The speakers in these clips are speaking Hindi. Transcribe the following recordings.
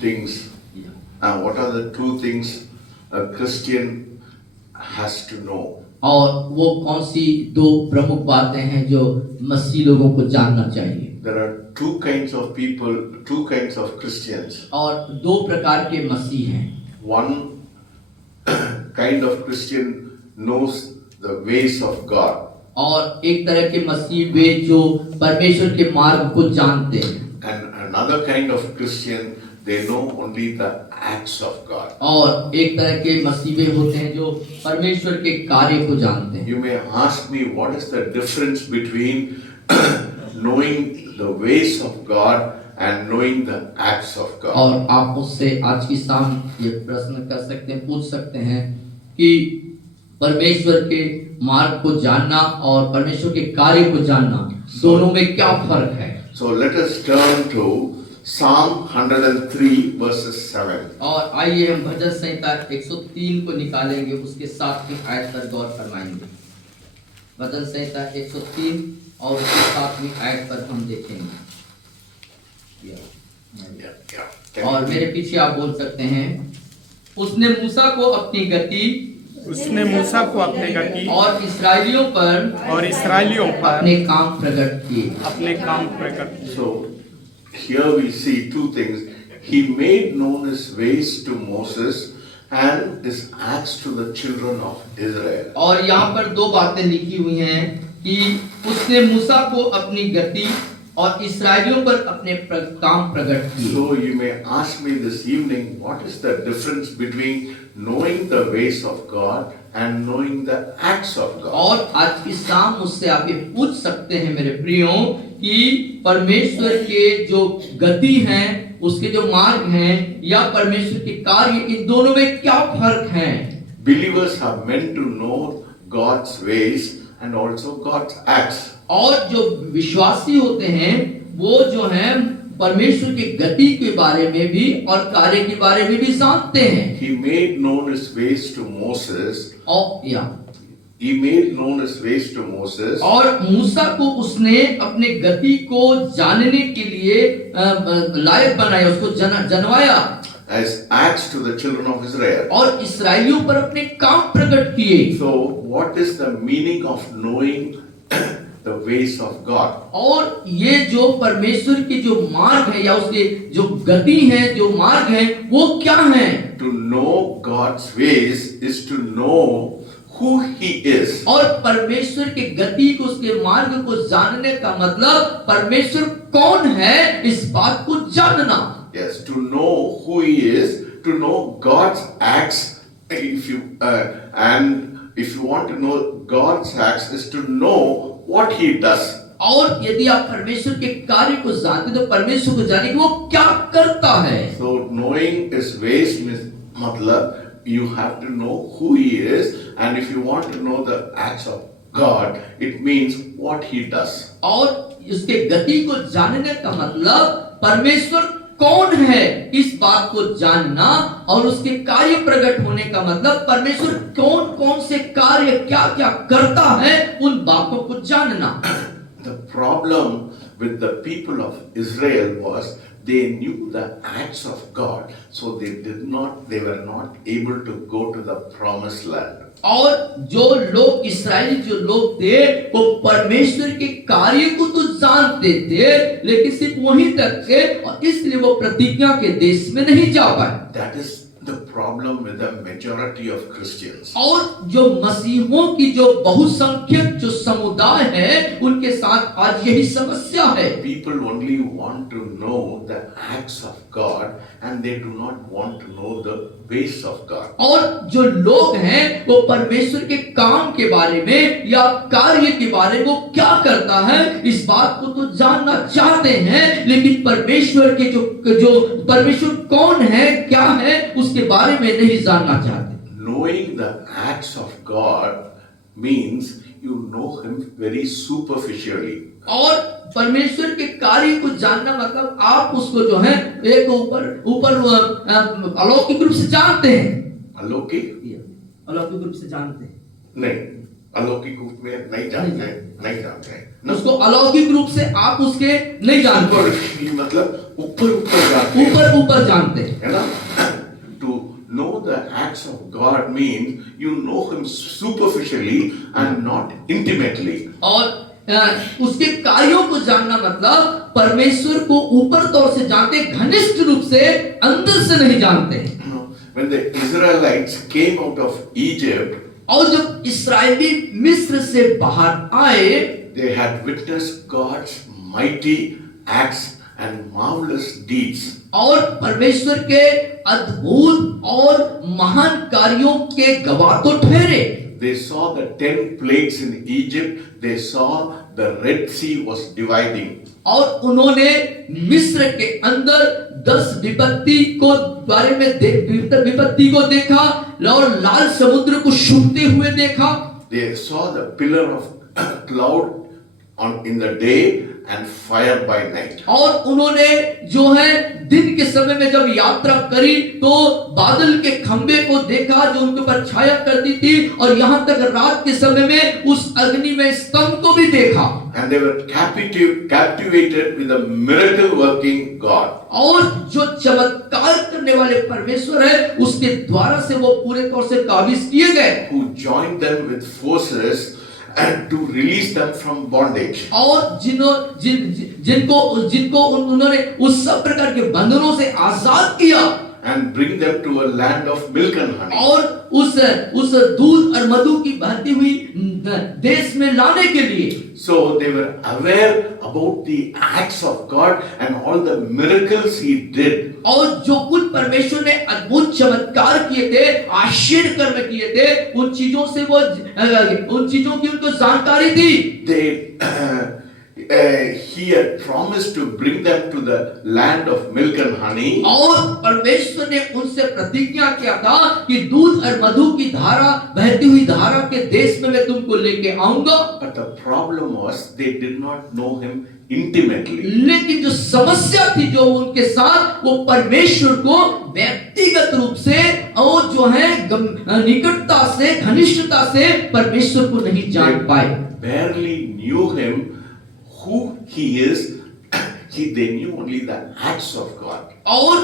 things? And what are the two things a Christian has to know? और वो कौन सी दो प्रमुख बातें हैं जो मसीह लोगों को जानना चाहिए? There are two kinds of people, two kinds of Christians. और दो प्रकार के मसीह हैं. One kind of Christian knows the ways of God. और एक तरह के मसीह वे जो परमेश्वर के मार्ग को जानते हैं. And another kind of Christian, they know only the acts of God. और एक तरह के मसीह वे होते हैं जो परमेश्वर के कार्य को जानते हैं. You may ask me, what is the difference between knowing the ways of God and knowing the acts of God? और आप मुझसे आज की शाम ये प्रश्न कर सकते हैं, पूछ सकते हैं कि परमेश्वर के मार्ग को जानना और परमेश्वर के कार्य को जानना दोनों में क्या फर्क है? So let us turn to Psalm 103 verses 7. और आइए हम भजन संहिता 103 को निकालेंगे, उसके 7वीं आयत पर गौर फरमाएंगे. भजन संहिता 103 और उसके 7वीं आयत पर हम देखेंगे. और मेरे पीछे आप बोल सकते हैं, उसने मूसा को अपनी गति और इस्राएलियों पर अपने काम प्रकट किए. So here we see two things. He made known his ways to Moses and his acts to the children of Israel. और यहाँ पर दो बातें लिखी हुई हैं कि उसने मूसा को अपनी गति और इस्राएलियों पर अपने काम प्रकट किए. So you may ask me this evening, what is the difference between knowing the ways of God and knowing the acts of God? और आज की शाम मुझसे आप ये पूछ सकते हैं मेरे प्रियो कि परमेश्वर के जो गति हैं, उसके जो मार्ग हैं या परमेश्वर के कार्य, इन दोनों में क्या फर्क है? Believers are meant to know God's ways and also God's acts. और जो विश्वासी होते हैं वो जो हैं परमेश्वर की गति के बारे में भी और कार्य के बारे में भी जानते हैं. He made known his ways to Moses. He made known his ways to Moses. और मूसा को उसने अपने गति को जानने के लिए लायक बनाया, उसको जनवाया. As acts to the children of Israel. और इस्राएलियों पर अपने काम प्रकट किए. So what is the meaning of knowing the ways of God? और ये जो परमेश्वर के जो मार्ग है या उसके जो गति है, जो मार्ग है, वो क्या है? To know God's ways is to know who he is. और परमेश्वर के गति को, उसके मार्ग को जानने का मतलब परमेश्वर कौन है, इस बात को जानना. Yes, to know who he is, to know God's acts. If you want to know God's acts, is to know what he does. और यदि आप परमेश्वर के कार्य को जानते तो परमेश्वर को जाने कि वो क्या करता है. So knowing his ways means मतलब you have to know who he is, and if you want to know the acts of God, it means what he does. और उसके गति को जानने का मतलब परमेश्वर कौन है, इस बात को जानना. और उसके कार्य प्रकट होने का मतलब परमेश्वर कौन कौन से कार्य क्या क्या करता है, उन बातों को जानना. The problem with the people of Israel was they knew the acts of God, so they were not able to go to the promised land. और जो लोग इस्राएली जो लोग थे वो परमेश्वर के कार्य को तो जानते थे, लेकिन सिर्फ वहीं तक थे, और इसलिए वो प्रतिज्ञा के देश में नहीं जा पाए. That is the problem with the majority of Christians. और जो मसीहों की जो बहुसंख्यक जो समुदाय है, उनके साथ आज यही समस्या है. People only want to know the acts of God and they do not want to know the ways of God. और जो लोग हैं वो परमेश्वर के काम के बारे में या कार्य के बारे में वो क्या करता है, इस बात को तो जानना चाहते हैं, लेकिन परमेश्वर के जो परमेश्वर कौन है, क्या है, उसके बारे में नहीं जानना चाहते. Knowing the acts of God means you know him very superficially. और परमेश्वर के कार्य को जानना मतलब आप उसको जो है एक ऊपर अलौकिक रूप से जानते हैं. अलौकिक रूप से जानते हैं? नहीं, अलौकिक रूप में नहीं जानते हैं. उसको अलौकिक रूप से आप उसके नहीं जानते. मतलब ऊपर ऊपर जाते हैं, ऊपर ऊपर जानते हैं। है ना? To know the acts of God means you know Him superficially and not intimately. और उसके कार्यों को जानना मतलब परमेश्वर को ऊपर तौर से जानते, घनिष्ठ रूप से, अंदर से नहीं जानते हैं। You know, when the Israelites came out of Egypt, और जब इस्राएली मिस्र से बाहर आए, they had witnessed God's mighty acts and marvelous deeds. और परमेश्वर के अद्भुत और महान कार्यों के गवाह तो ठहरे। They saw the 10 plagues in Egypt. They saw the Red Sea was dividing. और उन्होंने मिस्र के अंदर 10 विपत्ति को बारे में विपत्ति को देखा और लाल समुद्र को सूखते हुए देखा। They saw the pillar of cloud in the day and fire by night. और उन्होंने जो है दिन के समय में जब यात्रा करी तो बादल के खंबे को देखा जो उनके ऊपर छाया करती थी, और यहाँ तक रात के समय में उस अग्नि में स्तंभ को भी देखा। And they were captivated with the miracle working God. और जो चमत्कार करने वाले परमेश्वर है उसके द्वारा से वो पूरे तौर से काबिज किए गए, Who joined them with forces and to release them from bondage. और जिनको उन्होंने उस सब प्रकार के बंधनों से आजाद किया And bring them to a land of milk and honey. और उस दूध और मधु की बहती हुई देश में लाने के लिए। So they were aware about the acts of God and all the miracles He did. और जो कुछ परमेश्वर ने अद्भुत चमत्कार किए थे, आश्चर्य कर्म किए थे, उन चीजों से वो उन चीजों की उनको जानकारी थी। He had promised to bring them to the land of milk and honey. और परमेश्वर ने उनसे प्रतिज्ञा किया था कि दूध और मधु की धारा, बहती हुई धारा के देश में मैं तुमको लेके आऊंगा। But the problem was they did not know Him intimately. लेकिन जो समस्या थी जो उनके साथ, वो परमेश्वर को व्यक्तिगत रूप से और जो है निकटता से, घनिष्ठता से परमेश्वर को नहीं जान पाए। Barely knew Him, who He is. They knew only the acts of God. और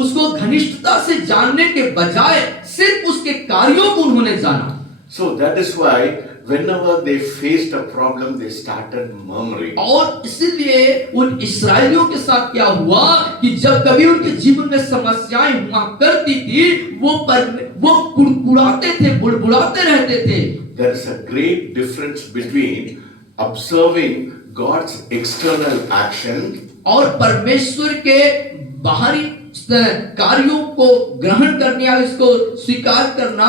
उसको घनिष्ठता से जानने के बजाय सिर्फ उसके कार्यों को उन्होंने जाना। So that is why whenever they faced a problem, they started murmuring. और इसीलिए उन इस्राएलियों के साथ क्या हुआ कि जब कभी उनके जीवन में समस्याएं हुआ करती थी, वो कुड़कुड़ाते थे, बुड़बुड़ाते रहते थे। There is a great difference between observing God's external action और परमेश्वर के बाहरी कार्यों को ग्रहण करने या इसको स्वीकार करना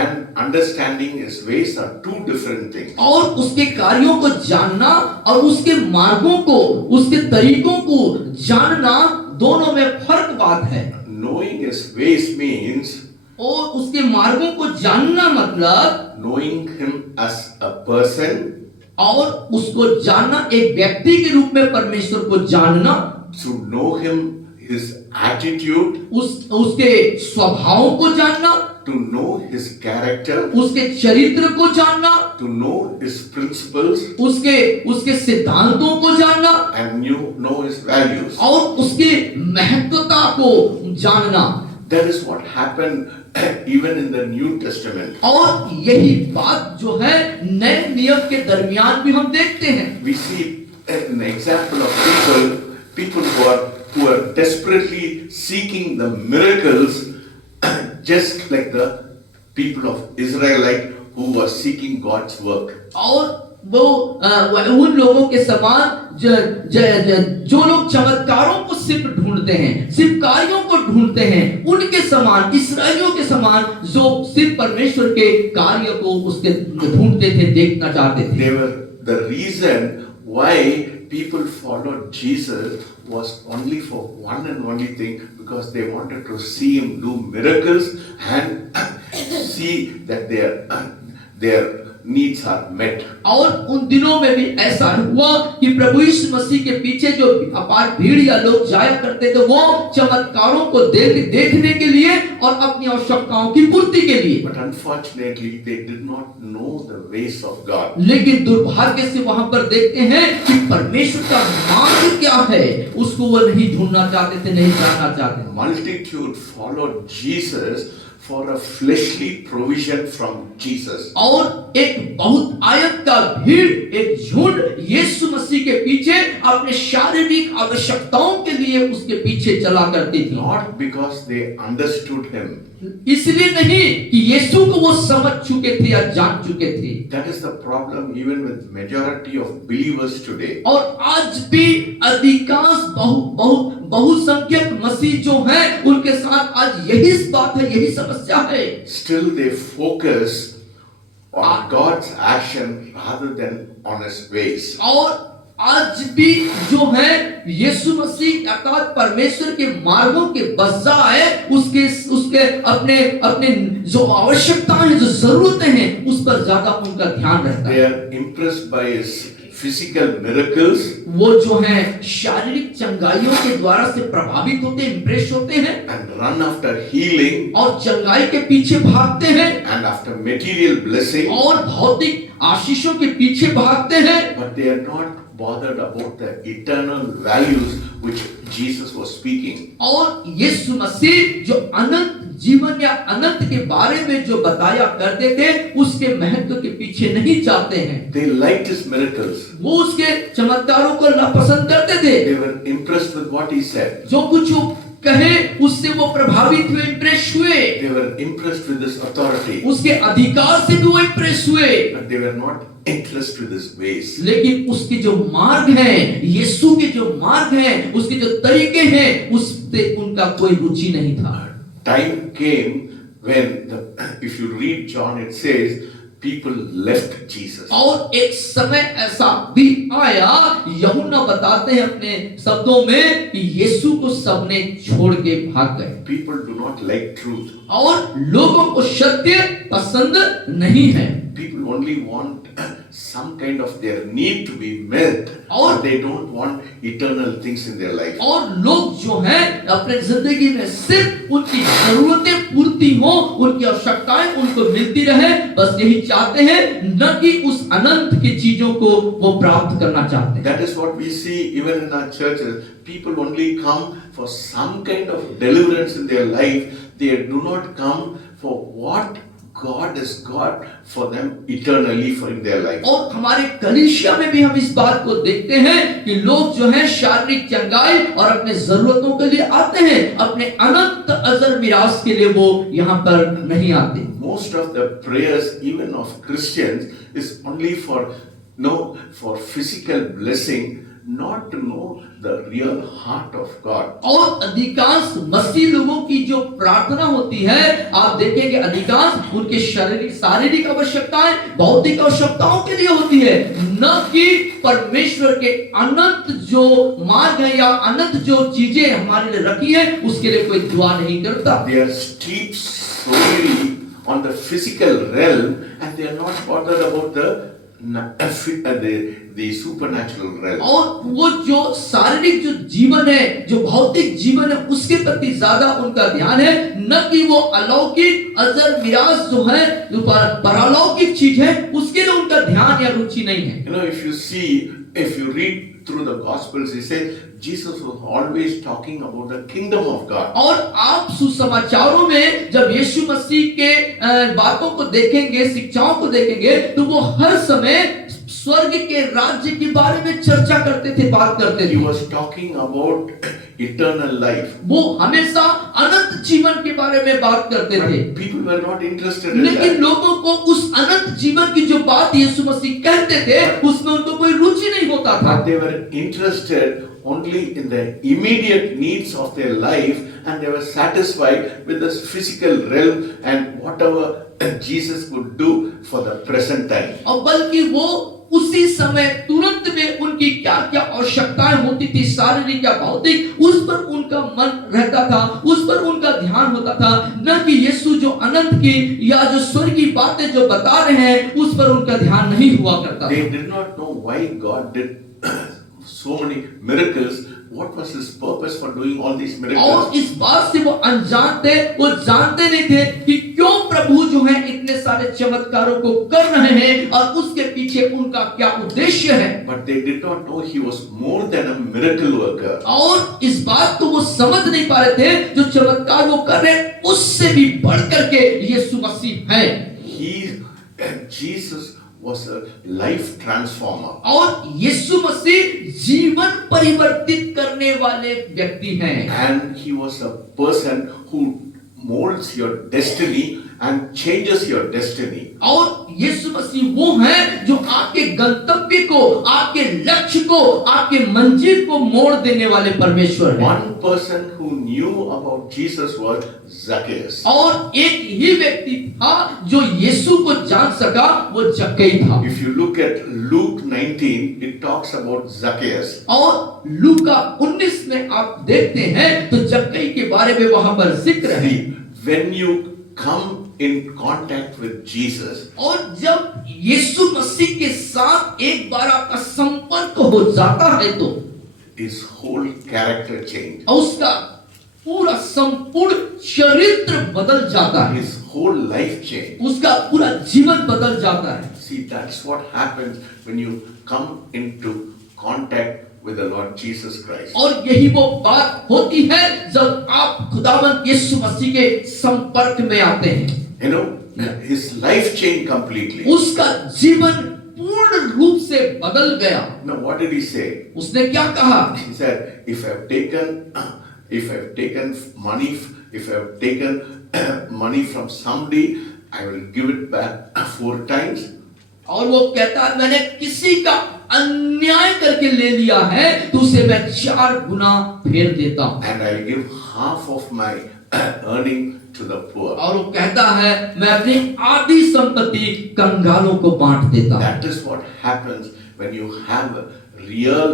and understanding His ways are two different things. और उसके कार्यों को जानना और उसके मार्गों को, उसके तरीकों को जानना, दोनों में फर्क बात है। Knowing His ways means और उसके मार्गों को जानना मतलब knowing Him as a person, और उसको जानना एक व्यक्ति के रूप में परमेश्वर को जानना, to know Him, His attitude, उसके स्वभावों को जानना, to know His character, उसके चरित्र को जानना, to know His principles, उसके सिद्धांतों को जानना, and know His values. और उसकी महत्वता को जानना। That is what happened even in the New Testament. और यही बात जो है नए नियम के दरमियान भी हम देखते हैं। We see an example of people who are desperately seeking the miracles, just like the people of Israelite who were seeking God's work. और वो उन लोगों के समान जो लोग चमत्कारों को सिर्फ ढूंढते हैं, सिर्फ कार्यों को ढूंढते हैं, उनके समान, इस्राएलियों के समान जो सिर्फ परमेश्वर के कार्य को उसके ढूंढते थे, देखना चाहते थे। They were the reason why people followed Jesus was only for one and only thing, because they wanted to see Him do miracles and see that their needs are met. और उन दिनों में भी ऐसा हुआ कि प्रभु यीशु मसीह के पीछे जो अपार भीड़ या लोग जाया करते थे वो चमत्कारों को देखने के लिए और अपनी आवश्यकताओं की पूर्ति के लिए। But unfortunately, they did not know the ways of God. लेकिन दुर्भाग्य से वहां पर देखते हैं कि परमेश्वर का मार्ग क्या है उसको वो नहीं ढूंढना चाहते थे, नहीं जानना चाहते थे। Multitude followed Jesus for a fleshly provision from Jesus. और एक बहुत आयत का भीड़, एक झुंड यीशु मसीह के पीछे अपने शारीरिक आवश्यकताओं के लिए उसके पीछे चला करती थी। Not because they understood him. इसलिए नहीं कि यीशु को वो समझ चुके थे या जान चुके थे। That is the problem even with majority of believers today. और आज भी अधिकांश बहुसंख्यक मसीह जो हैं उनके साथ आज यही बात है, यही समस्या है। Still they focus on God's action rather than on his ways. और आज भी जो है यीशु मसीह अर्थात परमेश्वर के मार्गों के बजाय उसके अपने जो आवश्यकताएं हैं, जो जरूरतें हैं, उस पर ज्यादा उनका ध्यान रहता They है। are impressed by his physical miracles वो जो है शारीरिक चंगाइयों के द्वारा से प्रभावित होते हैं, इंप्रेस होते हैं and run after healing और चंगाई के पीछे भागते हैं and after material blessing, और भौतिक आशीषों के पीछे भागते हैं। but they are not bothered about the eternal values which Jesus was speaking. और यीशु मसीह जो अनंत जीवन या अनंत के बारे में जो बताया करते थे उसके महत्व के पीछे नहीं जाते हैं। They liked his miracles. वो उसके चमत्कारों को पसंद करते थे। They were impressed with what he said. जो कुछ वो कहे उससे वो प्रभावित हुए, इंप्रेस हुए। They were impressed with his authority. उसके अधिकार से भी वो इंप्रेस हुए। But they were not impressed with his ways. लेकिन उसके जो मार्ग हैं, यीशु के जो मार्ग हैं, उसके जो तरीके हैं, उस पे उनका कोई रुचि नहीं था। Time came when if you read John, it says people left Jesus. और एक समय ऐसा भी आया, यूहन्ना बताते हैं अपने शब्दों में कि यीशु को सबने छोड़ के भाग गए। People do not like truth. और लोगों को सत्य पसंद नहीं है। People only want some kind of their need to be met, or they don't want eternal things in their life. और लोग जो हैं अपने जिंदगी में सिर्फ उनकी जरूरतें पूर्ति हो, उनकी आवश्यकताएं उनको मिलती रहे, बस यही चाहते हैं, न कि उस अनंत की चीजों को वो प्राप्त करना चाहते हैं। That is what we see even in our churches. People only come for some kind of deliverance in their life. They do not come for what God has got for them eternally for in their life. और हमारे कलीसिया में भी हम इस बात को देखते हैं कि लोग जो हैं शारीरिक चंगाई और अपने जरूरतों के लिए आते हैं, अपने अनंत अजर मिरास के लिए वो यहाँ पर नहीं आते। Most of the prayers even of Christians is only for physical blessing, not to know the real heart of God. और अधिकांश मसीह लोगों की जो प्रार्थना होती है, आप देखेंगे अधिकांश उनके शारीरिक आवश्यकताएं, भौतिक आवश्यकताओं के लिए होती है, न कि परमेश्वर के अनंत जो मार्ग है या अनंत जो चीजें हमारे लिए रखी है उसके लिए कोई दुआ नहीं करता। They are steeped solely on the physical realm and they are not bothered about the supernatural realm. और वो जो शारीरिक जो जीवन है, जो भौतिक जीवन है, उसके प्रति ज्यादा उनका ध्यान है, न कि वो अलौकिक अजर मिरास जो है, जो परलौकिक चीज है, उसके लिए उनका ध्यान या रुचि नहीं है। You know, if you read through the Gospels, he said Jesus was always talking about the kingdom of God. और आप सुसमाचारों में जब यीशु मसीह के बातों को देखेंगे, शिक्षाओं को देखेंगे, तो वो हर समय स्वर्ग के राज्य के बारे में चर्चा करते थे, बात करते He थे। was talking about eternal life. वो हमेशा अनंत जीवन के बारे में बात करते थे। But people were not interested in लेकिन that. लोगों को उस अनंत जीवन की जो बात यीशु मसीह कहते थे, उसमें उनको कोई रुचि नहीं होता था। But they were interested only in the immediate needs of their life, and they were satisfied with this physical realm and whatever Jesus could do for the present time. और बल्कि वो उसी समय तुरंत में उनकी क्या क्या आवश्यकताएं होती थी, शारीरिक या भौतिक, उस पर उनका मन रहता था, उस पर उनका ध्यान होता था, न कि यीशु जो अनंत आनंद की या जो स्वर्गीय बातें जो बता रहे हैं उस पर उनका ध्यान नहीं हुआ करता They था। did not know why God did so many miracles. What was His purpose for doing all these और miracles? इस बात से वो अनजान थे, वो जानते नहीं थे कि क्यों प्रभु जो है इतने सारे चमत्कारों को कर रहे हैं और उसके पीछे उनका क्या उद्देश्य है। But they did not know He was more than a miracle worker. और इस बात को वो समझ नहीं पा रहे थे, जो चमत्कार वो कर रहे हैं उससे भी बढ़ करके यीशु मसीह है। Jesus was a life transformer. और यीशु मसीह जीवन परिवर्तित करने वाले व्यक्ति हैं। And He was a person who molds your destiny and changes your destiny. और यीशु मसीह वो है जो आपके गंतव्य को, आपके लक्ष्य को, आपके मंजिल को मोड़ देने वाले परमेश्वर हैं। One person who knew about Jesus was Zacchaeus. और एक ही व्यक्ति था जो यीशु को जान सका, वो जक्कई था। If you look at Luke 19, it talks about Zacchaeus. और लूका 19 में आप देखते हैं तो जक्कई के बारे में वहां पर जिक्र है। See, when you come in contact with Jesus, और जब यीशु मसीह के साथ एक बार आपका संपर्क हो जाता है तो his whole character changed. उसका पूरा संपूर्ण चरित्र बदल जाता है, His whole life changed. उसका पूरा जीवन बदल जाता है। See, that's what happens when you come into contact with the Lord Jesus Christ. और यही वो बात होती है जब आप खुदावंद यीशु मसीह के संपर्क में आते हैं। You know, his life changed completely. उसका जीवन पूर्ण रूप से बदल गया। Now, what did he say? उसने क्या कहा? He said, if I've taken money, if I've taken money from somebody, I will give it back 4 times. और वो कहता है मैंने किसी का अन्याय करके ले लिया है तो उसे मैं 4 गुना फेर देता हूं। And I'll give half of my earning to the poor. और वो कहता है मैं अपनी आधी संपत्ति कंगालों को बांट देता हूं। That is what happens when you have a real,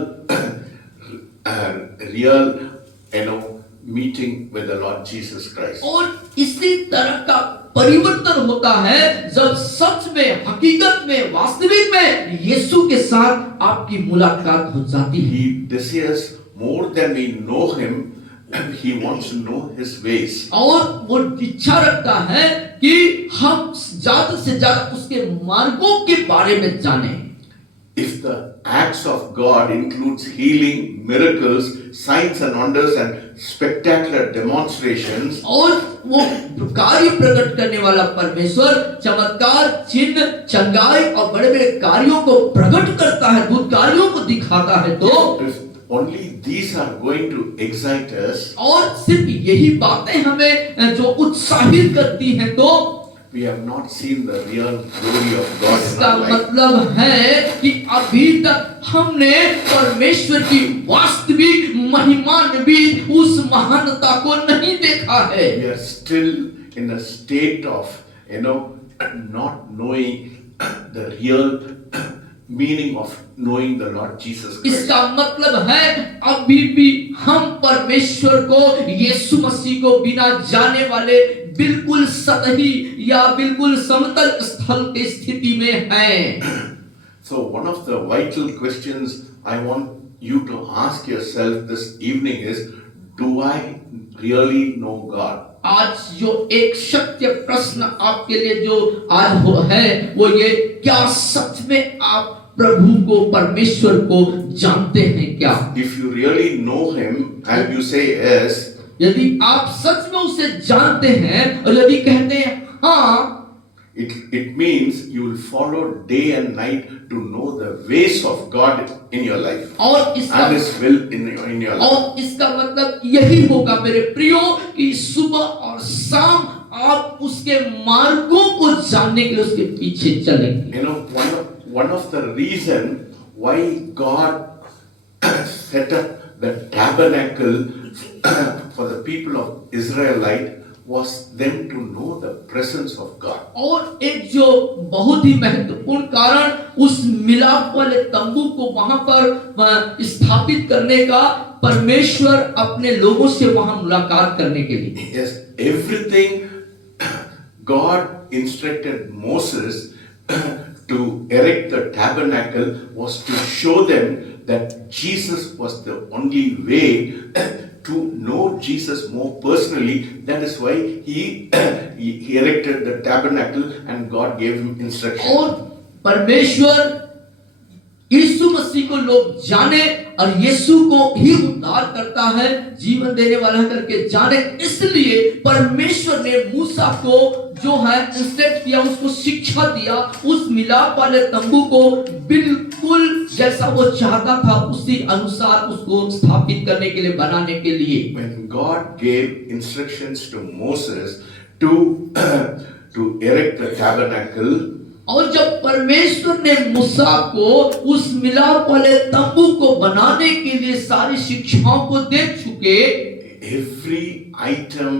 meeting with the Lord Jesus Christ. और इसी तरह का परिवर्तन होता है जब सच में, हकीकत में, वास्तविक में यीशु के साथ आपकी मुलाकात हो जाती है। He desires more than we know Him. He wants to know His ways. और वो इच्छा रखता है कि हम ज्यादा से ज्यादा उसके मार्गों के बारे में जानें। If the acts of God includes healing, miracles, signs and wonders and spectacular demonstrations, और वो कार्य प्रकट करने वाला परमेश्वर चमत्कार, चिन्ह, चंगाई और बड़े बड़े कार्यों को प्रकट करता है, भूत कार्यों को दिखाता है, तो if only these are going to excite us, और सिर्फ यही बातें हमें जो उत्साहित करती हैं, तो we have not seen the real glory of God in इसका our life. मतलब है कि अभी तक हमने परमेश्वर की वास्तविक महिमान्वित उस महानता को नहीं देखा है। We are still in a state of, not knowing the real meaning of knowing the Lord Jesus Christ. इसका मतलब है अभी भी हम परमेश्वर को, यीशु मसीह को बिना जाने वाले बिल्कुल सतही या बिल्कुल समतल स्थल की स्थिति में हैं। So one of the vital questions I want you to ask yourself this evening is, do I really know God? आज जो एक सत्य प्रश्न आपके लिए जो आज है वो ये, क्या सच में आप प्रभु को, परमेश्वर को जानते हैं क्या? If you really know Him and you say yes, यदि आप सच में उसे जानते हैं और यदि कहते हैं हाँ, it means you will follow day and night to know the ways of God in your life और इसका and His will in your life. और इसका मतलब यही होगा मेरे प्रियो कि सुबह और शाम आप उसके मार्गों को जानने के लिए उसके पीछे चलेंगे। One of the reason why God set up the tabernacle for the people of Israelite was them to know the presence of God. और एक जो बहुत ही महत्वपूर्ण कारण उस मिलाप वाले तंबू को वहां पर स्थापित करने का, परमेश्वर अपने लोगों से वहां मुलाकात करने के लिए। Yes, everything God instructed Moses to erect the tabernacle was to show them that Jesus was the only way to know Jesus more personally. That is why he erected the tabernacle and God gave him instruction. और परमेश्वर यीशु मसीह को लोग जाने और यीशु को ही उद्धार करता है, जीवन देने वाला करके जाने, इसलिए परमेश्वर ने मूसा को जो है इंस्ट्रक्ट किया, उसको शिक्षा दिया, उस मिलाप वाले तंबू को बिल्कुल जैसा वो चाहता था उसी अनुसार उसको स्थापित करने के लिए, बनाने के लिए। When God gave instructions to Moses to erect the tabernacle, और जब परमेश्वर ने मूसा को उस मिलाप वाले तंबू को बनाने के लिए सारी शिक्षाओं को दे चुके, every item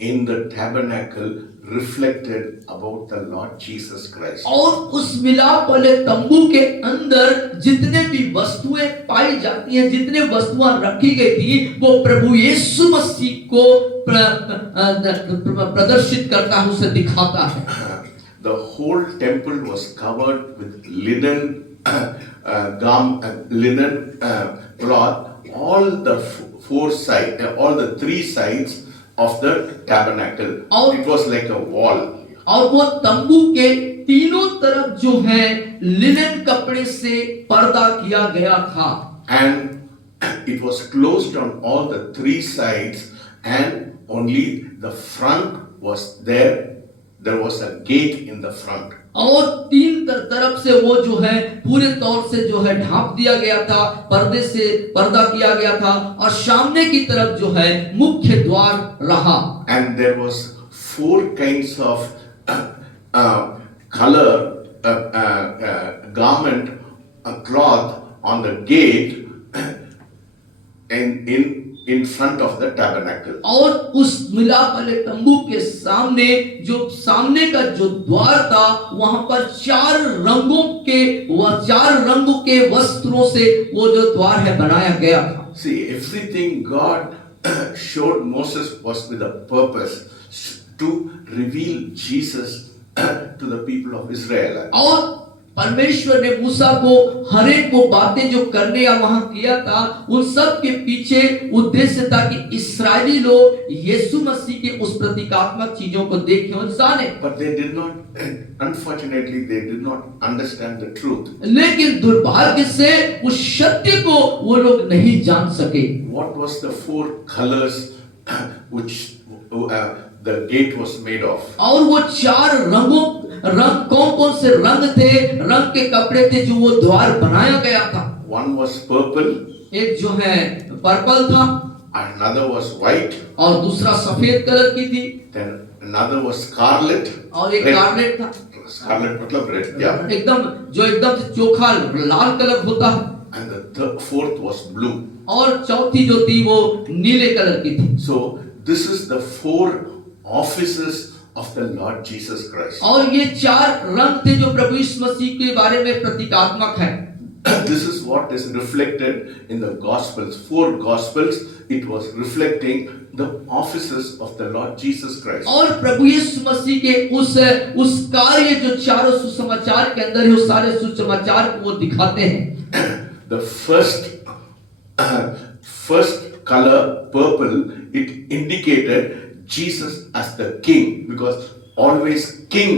in the tabernacle reflected about the Lord Jesus Christ. और उस मिलाप वाले तंबू के अंदर जितने भी वस्तुएं पाई जाती हैं, जितने वस्तुएं रखी गई थी, वो प्रभु यीशु मसीह को प्रदर्शित करता है, उसे दिखाता है। The whole temple was covered with linen cloth, all the all the three sides of the tabernacle. It was like a wall. और वो तंबू के तीनों तरफ जो है लिनन कपड़े से पर्दा किया गया था। And it was closed on all the three sides, and only the front was there. There was a gate in the front. और तीन तरफ से वो जो है पूरे तौर से जो है ढांप दिया गया था, पर्दे से पर्दा किया गया था, और सामने की तरफ जो है मुख्य द्वार रहा। And there was four kinds of color garment, cloth on the gate in front of the tabernacle. और उस मिलाप वाले तंबू के सामने जो सामने का जो द्वार था, वहां पर चार रंगों के वस्त्रों से वो जो द्वार है बनाया गया था। See, everything God showed Moses was with a purpose to reveal Jesus to the people of Israel. और परमेश्वर ने मूसा को हर एक वो बातें जो करने या वहां किया था, उन सब के पीछे उद्देश्य था कि इस्राएली लोग यीशु मसीह के उस प्रतीकात्मक चीजों को देखें और जाने। But they did not, unfortunately, they did not understand the truth. लेकिन दुर्भाग्य से उस सत्य को वो लोग नहीं जान सके। What was the four colors which the gate was made of? और वो चार रंग कौन से रंग थे, रंग के कपड़े थे जो वो द्वार बनाया गया था। One was purple, एक जो है पर्पल था, another was white, और दूसरा सफेद कलर की थी, then another was scarlet, और एक कार्लेट था। scarlet मतलब red, yeah, एकदम से चोखा लाल कलर होता है, and the fourth was blue. और चौथी जो थी वो नीले कलर की थी। So this is the four offices of the Lord Jesus Christ. और ये चार रंग थे जो प्रभु यीशु मसीह के बारे में प्रतीकात्मक है। This is what is reflected in the Gospels. Four Gospels, it was reflecting the offices of the Lord Jesus Christ. और प्रभु यीशु मसीह के उस कार्य जो चारों सुसमाचार के अंदर है, उस सारे सुसमाचार को वो दिखाते हैं। The first color, purple, it indicated Jesus as the king, because always king,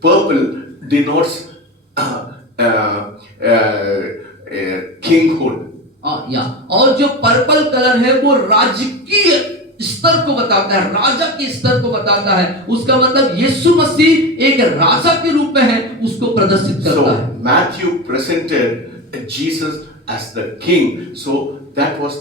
purple denotes kinghood. और जो पर्पल कलर है वो राजकीय स्तर को बताता है, राजा के स्तर को बताता है। उसका मतलब यीशु मसीह एक राजा के रूप में है, उसको प्रदर्शित करता है। So Matthew presented Jesus as the king. So that was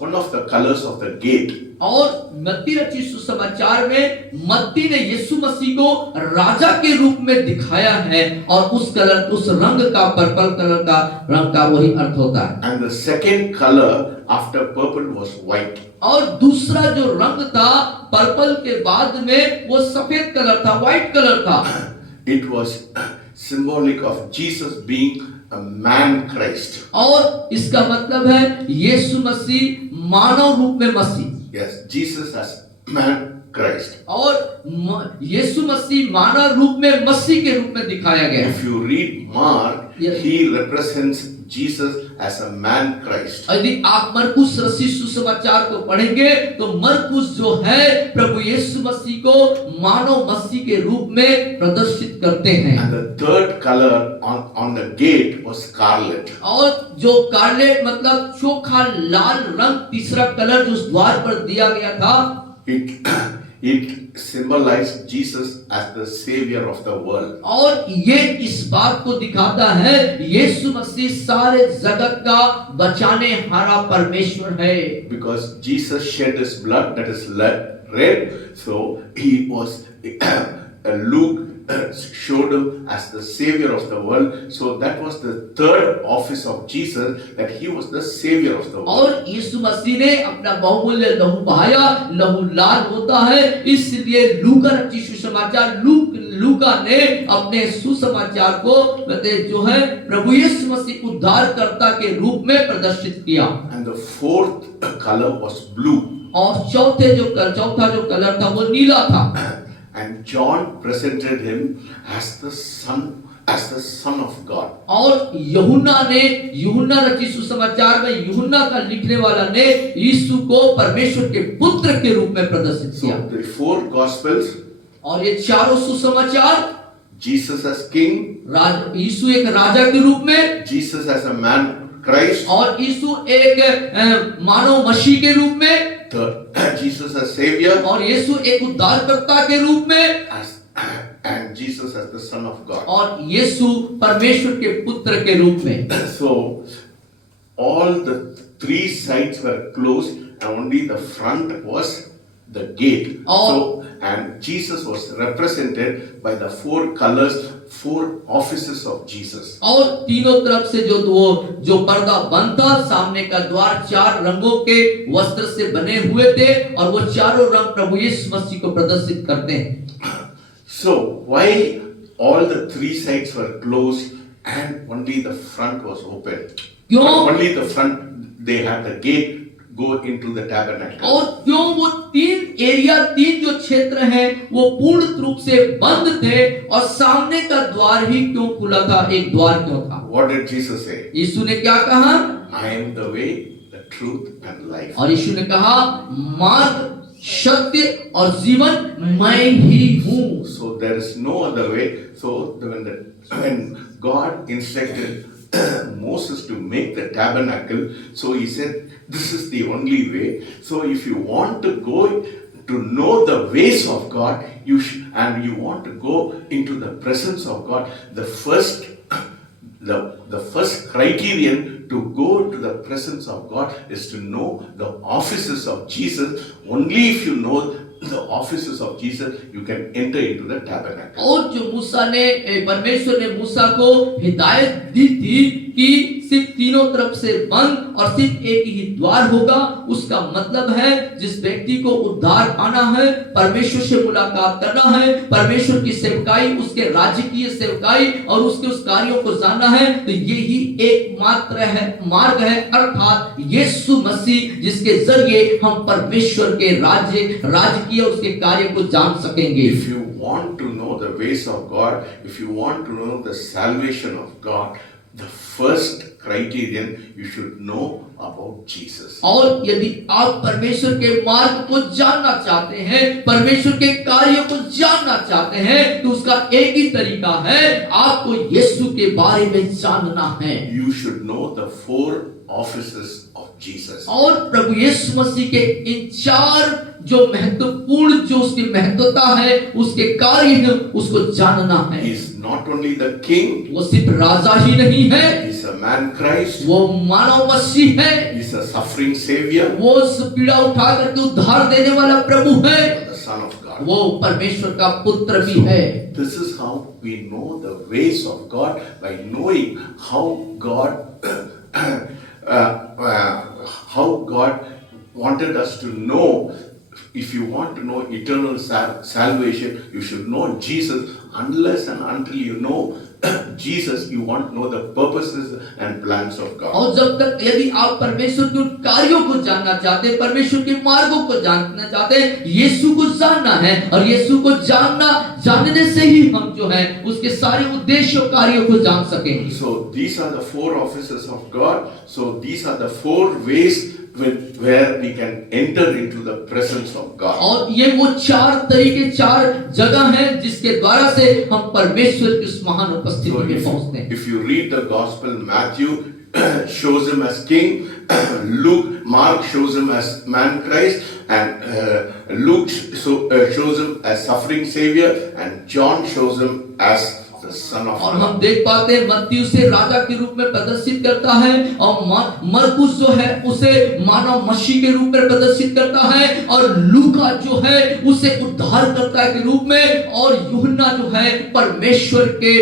one of the colors of the gate. और मत्ती रचित सुसमाचार में मत्ती ने यीशु मसीह को राजा के रूप में दिखाया है, और उस रंग का, पर्पल कलर का रंग का वही अर्थ होता है। And the second color after purple was white. और दूसरा जो रंग था पर्पल के बाद में वो सफेद कलर था, व्हाइट कलर था। It was symbolic of Jesus being a man Christ. और इसका मतलब है यीशु मसीह मानव रूप में मसीह। Yes, Jesus as man Christ. और यीशु मसीह मानव रूप में मसीह के रूप में दिखाया गया। If you read Mark, Yes. he represents Jesus as a man Christ. यदि आप मरकुस रचित सुसमाचार को पढ़ेंगे तो मरकुस जो है प्रभु यीशु मसीह को मानव मसीह के रूप में प्रदर्शित करते हैं। And the third color on the gate was scarlet. और जो कार्लेट मतलब चोखा लाल रंग तीसरा कलर जो उस द्वार पर दिया गया था, It symbolized Jesus as the savior of the world. और ये इस बात को दिखाता है यीशु मसीह सारे जगत का बचाने हारा परमेश्वर है। Because Jesus shed his blood, that is red, so he was Luke showed him as the savior of the world. So that was the third office of Jesus, that he was the savior of the world. और यीशु मसीह ने अपना बहुमूल्य लहू बहाया, लहू लाल होता है, इसलिए लूका रचित सुसमाचार लूका ने अपने सुसमाचार को जो है प्रभु यीशु मसीह उद्धारकर्ता के रूप में प्रदर्शित किया। And the fourth color was blue. और चौथा जो कलर था वो नीला था। And John presented him as the son of God. और यूहन्ना रचित सुसमाचार में यूहन्ना का लिखने वाला ने यीशु को परमेश्वर के पुत्र के रूप में प्रदर्शित किया। So the four gospels, और ये चारों सुसमाचार, Jesus as king, यीशु एक राजा के रूप में, Jesus as a man Christ, और यीशु एक मानव मसीह के रूप में, Jesus as savior, और यीशु एक उद्धारकर्ता के रूप में, and Jesus as the son of God. और यीशु परमेश्वर के पुत्र के रूप में। So all the three sides were closed and only the front was the gate. So, and Jesus was represented by the four colors, four offices of Jesus. और तीनों तरफ से जो पर्दा बंद था, सामने का द्वार चार रंगों के वस्त्र से बने हुए थे और वो चारों रंग प्रभु यीशु मसीह को प्रदर्शित करते हैं। So why all the three sides were closed and only the front was open? क्यों? Only the front, they had the gate go into the tabernacle. और क्यों वो तीन जो क्षेत्र हैं वो पूर्ण रूप से बंद थे और सामने का द्वार ही क्यों खुला था, एक द्वार क्यों था? What did Jesus say? यीशु ने क्या कहा? I am the way, the truth and life. और यीशु ने कहा मार्ग, सत्य और जीवन मैं ही हूँ। So there is no other way. So when God instructed Moses to make the tabernacle, so he said, this is the only way. So if you want to go to know the ways of God, and you want to go into the presence of God, the first criterion to go to the presence of God is to know the offices of Jesus. Only if you know the offices of Jesus, you can enter into the tabernacle. और जो परमेश्वर ने मूसा को हिदायत दी थी कि सिर्फ तीनों तरफ से बंद और सिर्फ एक ही द्वार होगा, उसका मतलब है जिस व्यक्ति को उद्धार पाना है, परमेश्वर से मुलाकात करना है, परमेश्वर की सेवकाई, उसके राज्य की सेवकाई और उसके उस कार्यों को जानना है, तो यही एकमात्र है मार्ग है, अर्थात यीशु मसीह, जिसके जरिए हम परमेश्वर के राज्य की और उसके कार्य को जान सकेंगे। If you want to know the ways of God, if you want to know the salvation of God, the first criterion you should know about Jesus. और यदि आप परमेश्वर के मार्ग को जानना चाहते हैं, परमेश्वर के कार्य को जानना चाहते हैं, तो उसका एक ही तरीका है, आपको यीशु के बारे में जानना है। You should know the four offices of Jesus. और प्रभु यीशु मसीह के इन चार जो महत्वपूर्ण जो उसकी महत्वता है, उसके कार्य हैं, उसको जानना है। He is not only the king, वो सिर्फ राजा ही नहीं है, he is a man Christ, वो मानव मसीह है, he is a suffering savior, वो पीड़ा उठा करके उद्धार देने वाला प्रभु है, the son of God. वो परमेश्वर का पुत्र भी है। This is how we know the ways of God, by knowing how God wanted us to know. If you want to know eternal salvation, you should know Jesus. Unless and until you know Jesus, you want to know the purposes and plans of God. और जब तक यदि आप परमेश्वर के उन कार्यों को जानना चाहते हैं, परमेश्वर के मार्गों को जानना चाहते हैं, यीशु को जानना है, और यीशु को जानने से ही हम जो है उसके सारे उद्देश्य और कार्यों को जान सकेंगे। So these are the four offices of God. So these are the four ways where we can enter into the presence of God. और ये वो चार तरीके, चार जगह हैं जिसके द्वारा से हम परमेश्वर की उस महान उपस्थिति So में पहुंचते हैं। if you read the gospel, Matthew shows him as king, Mark shows him as man Christ, and Luke shows him as suffering savior, and John shows him as the son of और God. हम देख पाते हैं मत्ती उसे राजा के रूप में प्रदर्शित करता है, और मरकुस जो है उसे मानव मसीह के रूप में प्रदर्शित करता है, और लूका जो है उसे उद्धारकर्ता के रूप में, और यूहन्ना जो है परमेश्वर के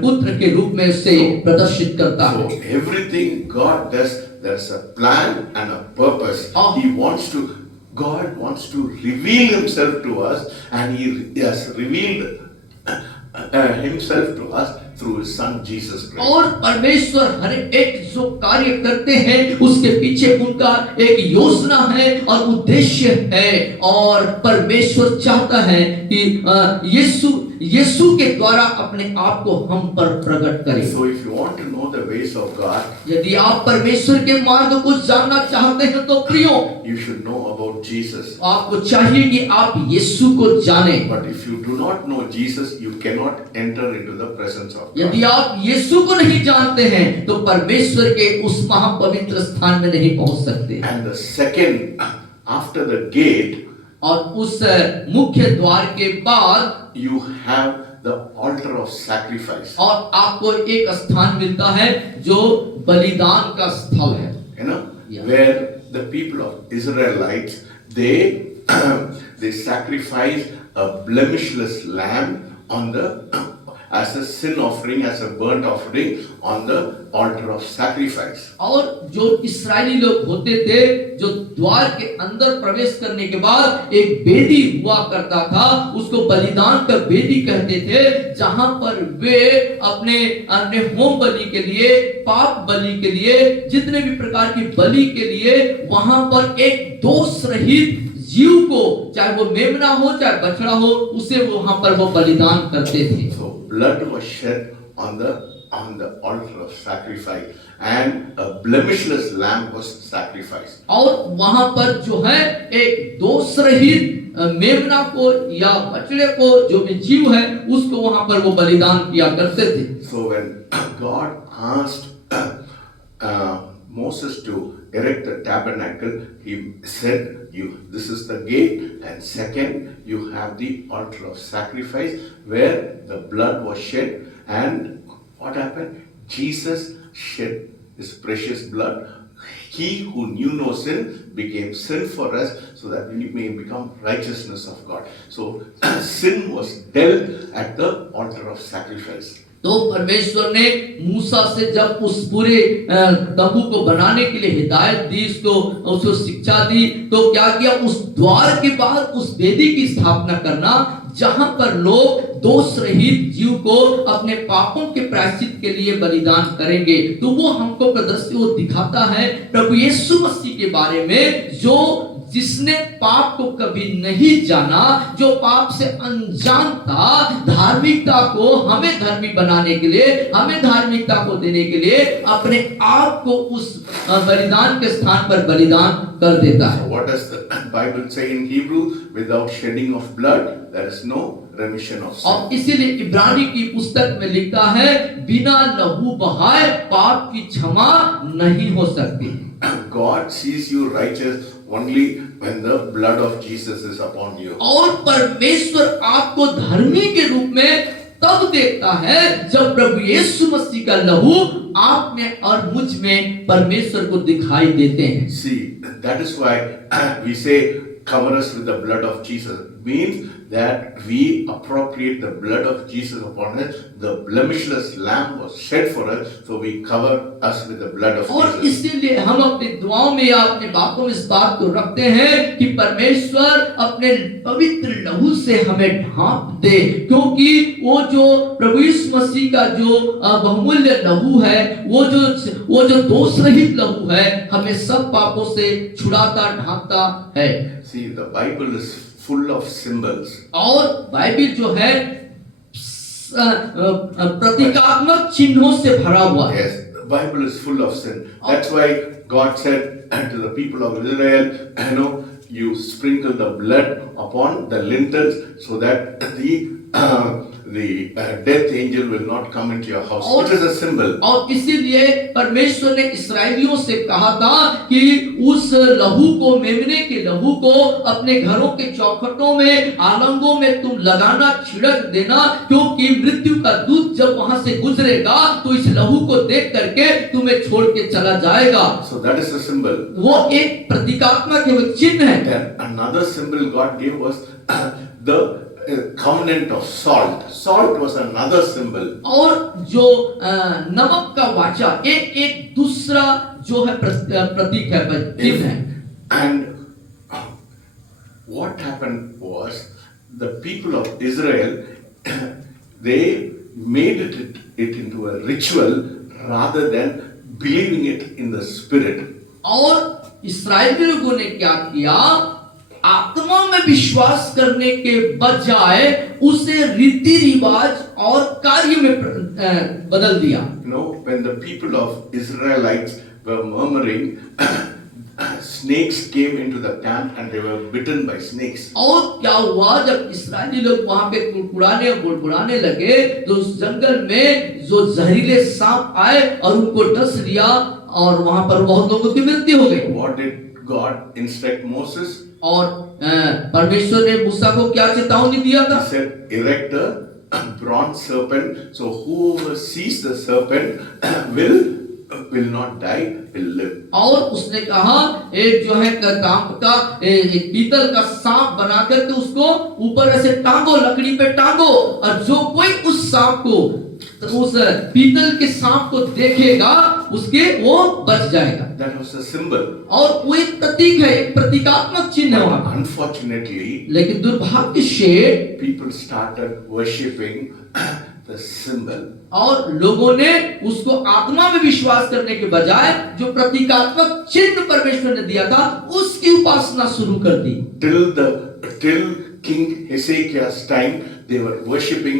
पुत्र के रूप में उसे प्रदर्शित करता है। So everything God does, there's a plan and a purpose. God wants to reveal himself to us, and he has revealed himself to us through his son Jesus Christ. और परमेश्वर हर एक जो कार्य करते हैं उसके पीछे उनका एक योजना है और उद्देश्य है, और परमेश्वर चाहता है कि यीशु के द्वारा अपने आप को हम पर प्रकट करें। So if you want to know the ways of God, यदि आप परमेश्वर के मार्ग को जानना चाहते हैं तो प्रियो, you should know about Jesus. आपको चाहिए कि आप यीशु को जानें। But if you do not know Jesus, you cannot enter into the presence of God. यदि आप यीशु को नहीं जानते हैं तो परमेश्वर के उस महापवित्र स्थान में नहीं पहुंच सकते। And the second, after the gate, और उस मुख्य द्वार के बाद you have the altar of sacrifice. और आपको एक स्थान मिलता है जो बलिदान का स्थल है। You know, Yeah. where the people of Israelites, they sacrifice a blemishless lamb on the as a sin offering, as a burnt offering on the altar of sacrifice. और जो इस्राएली लोग होते थे, जो द्वार के अंदर प्रवेश करने के बाद एक वेदी हुआ करता था, उसको बलिदान का वेदी कहते थे, जहां पर वे अपने होम बलि के लिए, पाप बलि के लिए, जितने भी प्रकार की बलि के लिए वहां पर एक दोष रहित जीव को, चाहे वो मेमना हो चाहे बछड़ा हो, उसे वहां पर वो बलिदान करते थे। So blood was shed on the altar of sacrifice, and a blemishless lamb was sacrificed. और वहां पर जो है एक दोष रहित मेमना को या बछड़े को, जो भी जीव है, उसको वहां पर वो बलिदान किया करते थे। So when God asked Moses to erect the tabernacle, he said, this is the gate, and second, you have the altar of sacrifice where the blood was shed. And what happened? Jesus shed his precious blood. He who knew no sin became sin for us, so that we may become righteousness of God. So sin was dealt at the altar of sacrifice. तो परमेश्वर ने मूसा से जब उस पूरे तंबू को बनाने के लिए हिदायत दी, उसको शिक्षा दी, तो क्या किया? उस द्वार के बाद उस वेदी की स्थापना करना, जहां पर लोग दोष रहित जीव को अपने पापों के प्रायश्चित के लिए बलिदान करेंगे। तो वो हमको प्रदर्शित, वो दिखाता है प्रभु यीशु मसीह के बारे में, जो जिसने पाप को कभी नहीं जाना, जो पाप से अनजान था, धार्मिकता को हमें धर्मी बनाने के लिए, हमें धार्मिकता को देने के लिए अपने आप को उस बलिदान के स्थान पर बलिदान कर देता है। What does the Bible say in Hebrew? Without shedding of blood, there is no remission of sin. और इसीलिए इब्रानी की पुस्तक में लिखता है, बिना लहू बहाए पाप की क्षमा नहीं हो सकती। God sees you righteous only when the blood of Jesus is upon you. और परमेश्वर आपको धर्मी के रूप में तब देखता है जब प्रभु यीशु मसीह का लहू आप में और मुझ में परमेश्वर को दिखाई देते हैं। See, that is why we say cover us with the blood of Jesus. It means that we appropriate the blood of Jesus upon us. The blemishless lamb was shed for us, so we cover us with the blood of और Jesus. इसीलिए हम अपनी दुआओं में या अपने बातों में इस बात को रखते हैं कि परमेश्वर अपने पवित्र लहू से हमें ढांप दे, क्योंकि वो जो प्रभु यीशु मसीह का जो बहुमूल्य लहू है, वो जो दोष रहित लहू है, हमें सब पापों से छुड़ाता ढांपता है। See, the Bible is full of symbols. और बाइबल जो है प्रतीकात्मक चिन्हों से भरा हुआ है। Yes, the Bible is full of sin. That's why God said to the people of Israel, you sprinkle the blood upon the lintels so that the death angel will not come into your house. It is a symbol. और इसीलिए परमेश्वर ने इस्राएलियों से कहा था कि उस लहू को, मेमने के लहू को अपने घरों के चौखटों में, आलंगों में तुम लगाना, छिड़क देना, क्योंकि मृत्यु का दूत जब वहां से गुजरेगा तो इस लहू को देख करके तुम्हें छोड़ के चला जाएगा। So that is a symbol. वो एक प्रतीकात्मक है, चिन्ह है। Then another symbol God gave was the covenant of salt. Salt was another symbol. और जो नमक का वाचा एक दूसरा जो है प्रतीक है, चिन्ह है। And what happened was the people of Israel they made it into a ritual rather than believing it in the spirit. और इस्राएली लोगों ने क्या किया, आत्मा में विश्वास करने के बजाय उसे रीति रिवाज और कार्य में बदल दिया। When the people of Israelites were murmuring, snakes came into the camp and they were bitten by snakes. और क्या हुआ, जब इस्राएली लोग वहां पे कुड़कुड़ाने और बुड़बुड़ाने लगे तो उस जंगल में जो जहरीले सांप आए और उनको डस लिया और वहां पर बहुत लोगों की मृत्यु हो गई। What did God instruct Moses? और परमेश्वर ने मूसा को क्या चेतावनी दिया था? He said, erect a bronze serpent, so whoever sees the serpent will not die, will live. और उसने कहा एक जो है तांब का एक पीतल का सांप बना करके उसको ऊपर ऐसे टांगो, लकड़ी पे टांगो, और जो कोई उस सांप को, उस पीतल के सांप को देखेगा उसके वो बच जाएगा। That was a symbol. और वो एक प्रतीक है, एक प्रतीकात्मक चिन्ह है वहां। Unfortunately, लेकिन दुर्भाग्य से people started worshipping the symbol. और लोगों ने उसको आत्मा में विश्वास करने के बजाय जो प्रतीकात्मक चिन्ह परमेश्वर ने दिया था उसकी उपासना शुरू कर दी। Till King Hezekiah's time, they were worshipping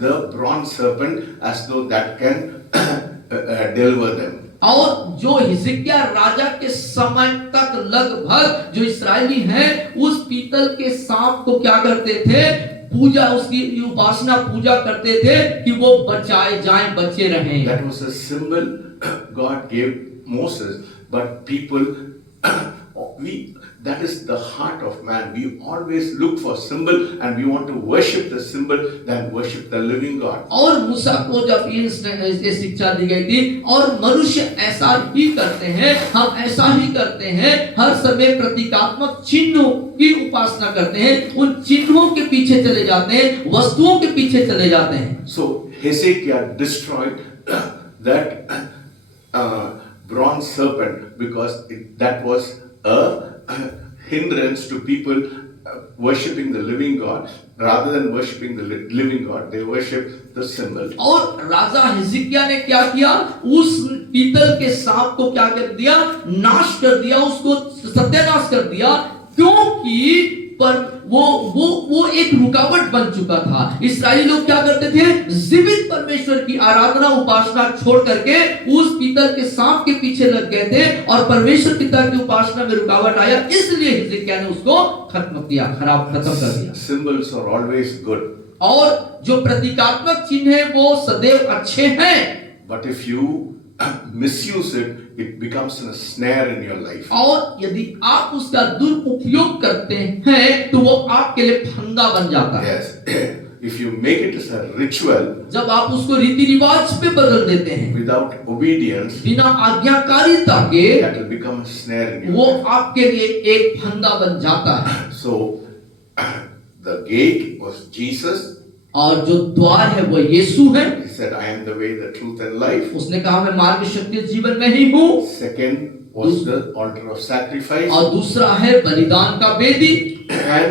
the bronze serpent as though that can deliver them. और जो हिजकिय्याह राजा के समय तक लगभग जो इस्राएली हैं उस पीतल के सांप को क्या करते थे, पूजा, उसकी उपासना पूजा करते थे कि वो बचाए जाएं, बचे रहें। That was a symbol God gave Moses, but people that is the heart of man. We always look for symbol and we want to worship the symbol than worship the living God. और मूसा को जब ये शिक्षा दी गई थी, और मनुष्य ऐसा ही करते हैं, हम ऐसा ही करते हैं, हर समय प्रतीकात्मक चिन्हों की उपासना करते हैं, उन चिन्हों के पीछे चले जाते हैं, वस्तुओं के पीछे चले जाते हैं। So Hezekiah destroyed that bronze serpent because that was a hindrance to people worshipping the living God. Rather than worshipping the living God, they worship the symbol. और राजा हिजकिय्याह ने क्या किया, उस पीतल के सांप को क्या कर दिया, नाश कर दिया, उसको सत्यानाश कर दिया, क्योंकि पर वो एक रुकावट बन चुका था। इस्राएली लोग क्या करते थे, जीवित परमेश्वर की आराधना उपासना छोड़ करके उस पीतल के सांप के पीछे लग गए थे और परमेश्वर पिता की उपासना में रुकावट आया, इसलिए हिजकिय्याह ने उसको खत्म किया, खत्म कर दिया। Symbols are always good. और जो प्रतीकात्मक चिन्ह है वो सदैव अच्छे हैं, but if you misuse it, it becomes a snare in your life. और यदि आप उसका दुरुपयोग करते हैं तो वो आपके लिए फंदा बन जाता है। Yes. if you make it as a ritual जब आप उसको रीति रिवाज पे बदल देते हैं without obedience, बिना आज्ञाकारिता के, that will become a snare in वो you. आपके लिए एक फंदा बन जाता है। So the gate was Jesus. और जो द्वार है वो यीशु है। He said, I am the way, the truth and life. उसने कहा मैं मार्ग, शक्ति, जीवन में ही हूँ। Second was the altar of sacrifice. और दूसरा है बलिदान का वेदी, And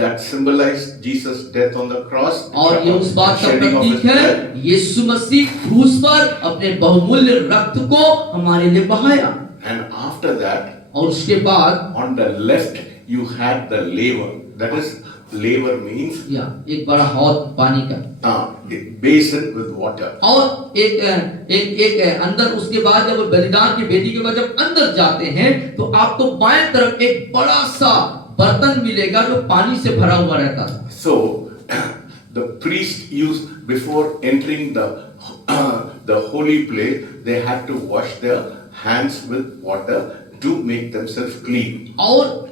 that symbolized Jesus' death on the cross. और ये उस बात का shedding of his प्रतीक है, blood. यीशु मसीह क्रूस पर अपने बहुमूल्य रक्त को हमारे लिए बहाया। And after that, और उसके बाद on the left, you had the laver. That is, laver means या एक बड़ा हौद पानी का, a basin with water. और एक अंदर, उसके बाद जब बलिदान की वेदी के बाद जब अंदर जाते हैं तो आपको बाएं तरफ एक बड़ा सा बर्तन मिलेगा जो पानी से भरा हुआ रहता था। So the priest used, before entering the holy place, they had to wash their hands with water to make themselves clean. और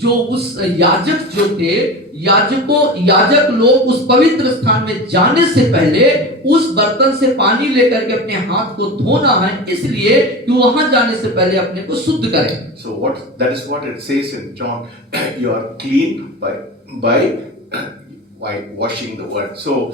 जो उस याजक जो थे, याजक लोग उस पवित्र स्थान में जाने से पहले उस बर्तन से पानी लेकर के अपने हाथ को धोना है, इसलिए कि वहां जाने से पहले अपने को शुद्ध करें। So that is what it says in John. You are clean by washing the word. So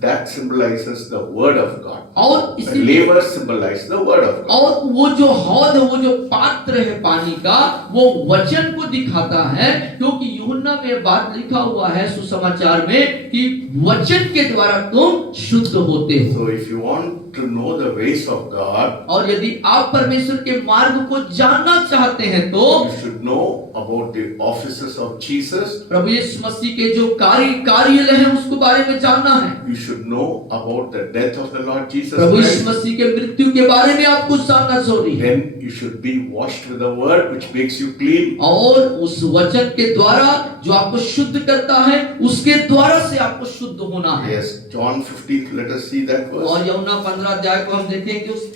that symbolizes the word of God. और The laver symbolizes the word of God. और वो जो हौद है, वो जो पात्र है पानी का, वो वचन को दिखाता है, क्योंकि यूहन्ना में बात लिखा हुआ है सुसमाचार में कि वचन के द्वारा तुम शुद्ध होते हो। So if you want to know the ways of God, और यदि आप परमेश्वर के मार्ग को जानना चाहते हैं तो you should know about the offices of Jesus. प्रभु यीशु मसीह के जो कार्यालय है उसको बारे में जानना है। You should know about the death of the Lord Jesus Prabhu Yeshu Christ. मसीह के मृत्यु के बारे में आपको जानना जरूरी है। Then you should be washed with the word which makes you clean. और उस वचन के द्वारा जो आपको शुद्ध करता है, उसके द्वारा से आपको शुद्ध होना है। Yes, John 15, let us see that verse. और यूहन्ना 15 अध्याय को हम देखेंगे उस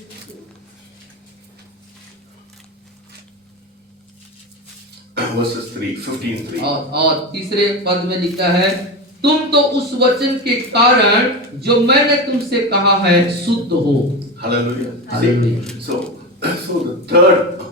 Verses 3, 15:3. और तीसरे पद में लिखा है, तुम तो उस वचन के कारण जो मैंने तुमसे कहा है शुद्ध हो। Hallelujah. Hallelujah. See, so the third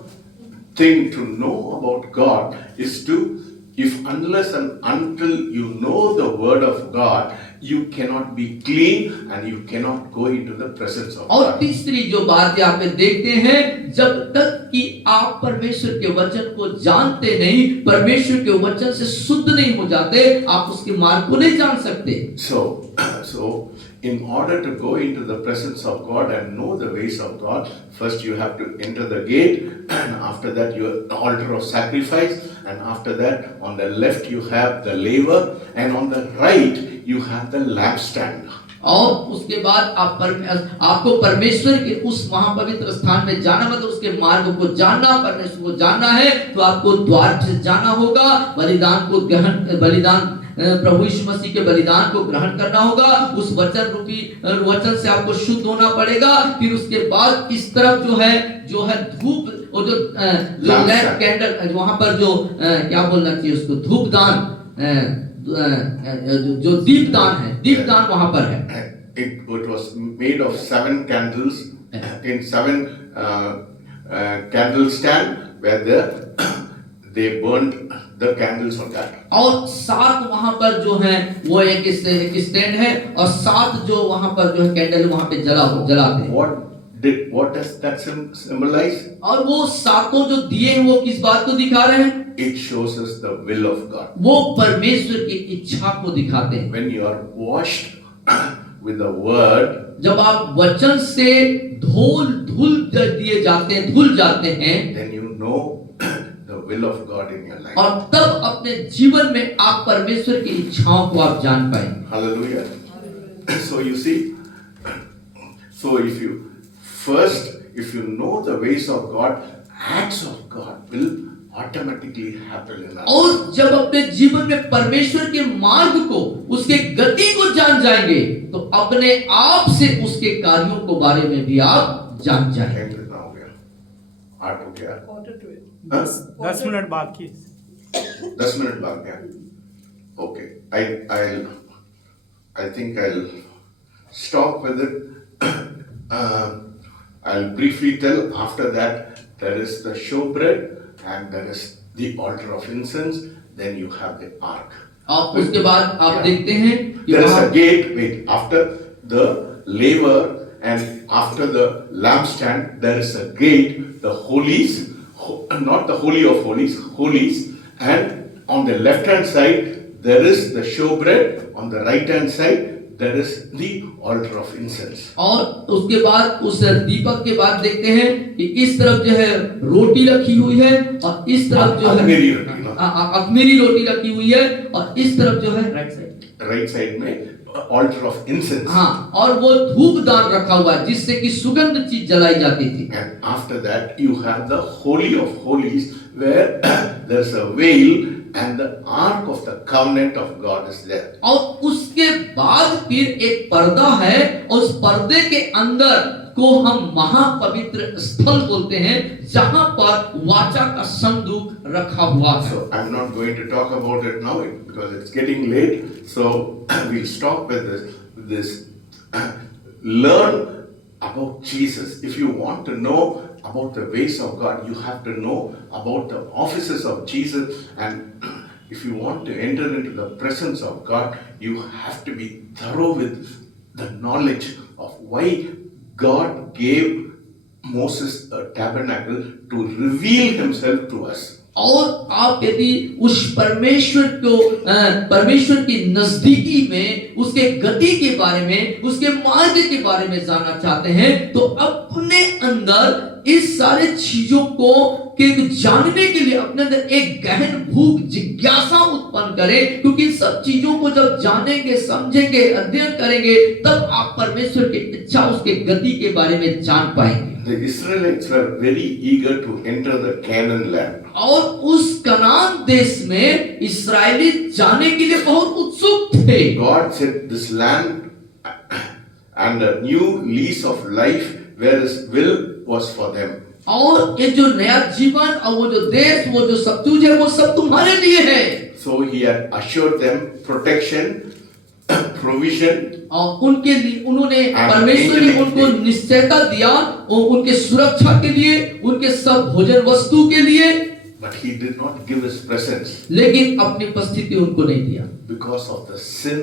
thing to know about God is to, if unless and until you know the word of God, you cannot be clean and you cannot go into the presence of और God. तीसरी जो बात यहाँ पे देखते हैं, जब तक कि आप परमेश्वर के वचन को जानते नहीं, परमेश्वर के वचन से शुद्ध नहीं हो जाते, आप उसके मार्ग को नहीं जान सकते। So in order to go into the presence of God and know the ways of God, first you have to enter the gate, and after that you have the altar of sacrifice, and after that on the left you have the laver, and on the right you have the lampstand. और उसके बाद आपको परमेश्वर के उस महापवित्र स्थान में जाना, मतलब उसके मार्ग को जानना, परमेश्वर को जानना है तो आपको द्वार से जाना होगा, प्रभु यीशु मसीह के बलिदान को ग्रहण करना होगा, उस वचन से आपको शुद्ध होना पड़ेगा। फिर उसके बाद इस तरफ जो है धूप, और जो लैंप कैंडल, वहां पर जो क्या बोलना चाहिए उसको, धूपदान, जो दीपदान है, दीपदान वहां पर है। It was made of 7 candles in 7 candle stand where they burned the candles on that. और 7 वहां पर जो है वो एक स्टैंड है, और 7 जो वहां पर जो है कैंडल वहां पे जलाते हैं। What does that symbolize? और वो 7 जो दिए हैं वो किस बात को दिखा रहे हैं? It shows us the will of God. वो परमेश्वर की इच्छा को दिखाते हैं। When you are washed with the word, जब आप वचन से धुल जाते हैं, then you know the will of God in your life. और तब अपने जीवन में आप परमेश्वर की इच्छाओं को आप जान पाएंगे। Hallelujah. So you see, so if you know the ways of God, acts of God will automatically happen in our life. और जब अपने जीवन में परमेश्वर के मार्ग को, उसके गति को जान जाएंगे, तो अपने आप से उसके कार्यों को बारे में भी आप जान जाएंगे। 8 हो गया, 10 मिनट बाकी। 10 मिनट बाद गया। Okay, I think I'll stop with it. I'll briefly tell. After that, there is the showbread and there is the altar of incense. Then you have the ark. और उसके बाद आप देखते हैं कि There is वहाँ- a gate. Wait, after the laver and after the lampstand, there is a gate. The holies, not the holy of holies, and on the left hand side there is the showbread. On the right hand side there is the altar of incense. और उसके बाद उस दीपक के बाद देखते हैं कि इस तरफ जो है रोटी रखी हुई है और इस तरफ जो है अखमीरी रोटी, ना? अखमीरी रोटी रखी हुई है और इस तरफ जो है राइट साइड में altar of incense. हाँ, और वो धूपदान रखा हुआ है जिससे कि सुगंध चीज जलाई जाती थी। And after that you have the holy of holies where there's a veil and the ark of the covenant of God is there. और उसके बाद फिर एक पर्दा है और उस पर्दे के अंदर को हम महापवित्र स्थल बोलते हैं जहां पर वाचा का संदूक रखा हुआ है। So I'm not going to talk about it now because it's getting late. So we'll stop with this. Learn about Jesus. If you want to know about the ways of God, you have to know about the offices of Jesus. And if you want to enter into the presence of God, you have to be thorough with the knowledge of why God gave Moses a tabernacle to reveal himself to us. और आप यदि उस परमेश्वर की नजदीकी में उसके गति के बारे में उसके मार्ग के बारे में जानना चाहते हैं तो अपने अंदर इस सारे चीजों को के जानने के लिए अपने अंदर एक गहन भूख जिज्ञासा उत्पन्न करें, क्योंकि इन सब चीजों को जब जानेंगे समझेंगे अध्ययन करेंगे तब आप परमेश्वर की इच्छा उसके गति के बारे में जान पाएंगे। The Israelites were very eager to enter the Canaan land. और उस कनान देश में इस्राएली जाने के लिए बहुत उत्सुक थे। God said this land and a new lease of life where his will was for them. और ये जो नया जीवन और वो जो देश वो जो सब कुछ है वो सब तुम्हारे लिए है। So he had assured them protection, provision. और उनके लिए उन्होंने And परमेश्वर ने angelic उनको thing. निश्चयता दिया और उनके सुरक्षा के लिए उनके सब भोजन वस्तु के लिए, But he did not give his presence लेकिन अपनी उपस्थिति उनको नहीं दिया because of the sin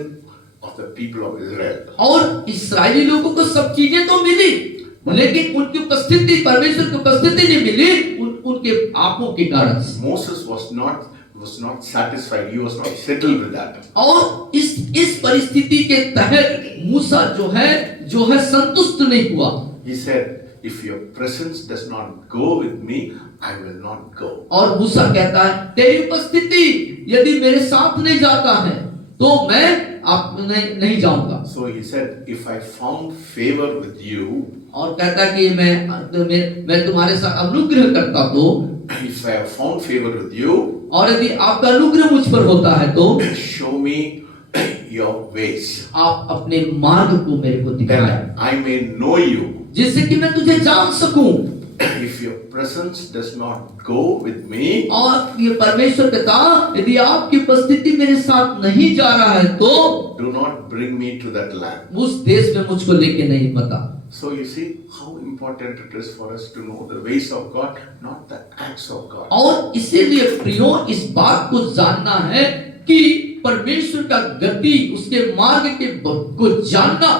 of the people of Israel. और इस्राएली लोगों को सब चीजें तो मिली लेकिन उनकी उपस्थिति परमेश्वर की उपस्थिति नहीं मिली उनके पापों के कारण। Moses was not satisfied. He was not settled with that. और इस परिस्थिति के तहत मूसा जो है संतुष्ट नहीं हुआ। He said, if your presence does not go with me, I will not go. और मूसा कहता है तेरी उपस्थिति यदि मेरे साथ नहीं जाता है तो मैं आप नहीं जाऊंगा। So he said, if I found favor with you, और कहता कि मैं तुम्हारे साथ अनुग्रह करता तो, if I have found favor with you, और यदि आपका अनुग्रह मुझ पर होता है तो show me your ways, आप अपने मार्ग को मेरे को दिखाएं that I may know you. जिससे कि मैं तुझे जान सकूं। If your presence does not go with me, और ये परमेश्वर पिता यदि आपकी उपस्थिति मेरे साथ नहीं जा रहा है तो do not bring me to that land. उस देश में मुझको लेके नहीं बता। So you see how important it is for us to know the ways of God, not the acts of God. और इसीलिए प्रियो इस बात को जानना है कि परमेश्वर का गति उसके मार्ग के को जानना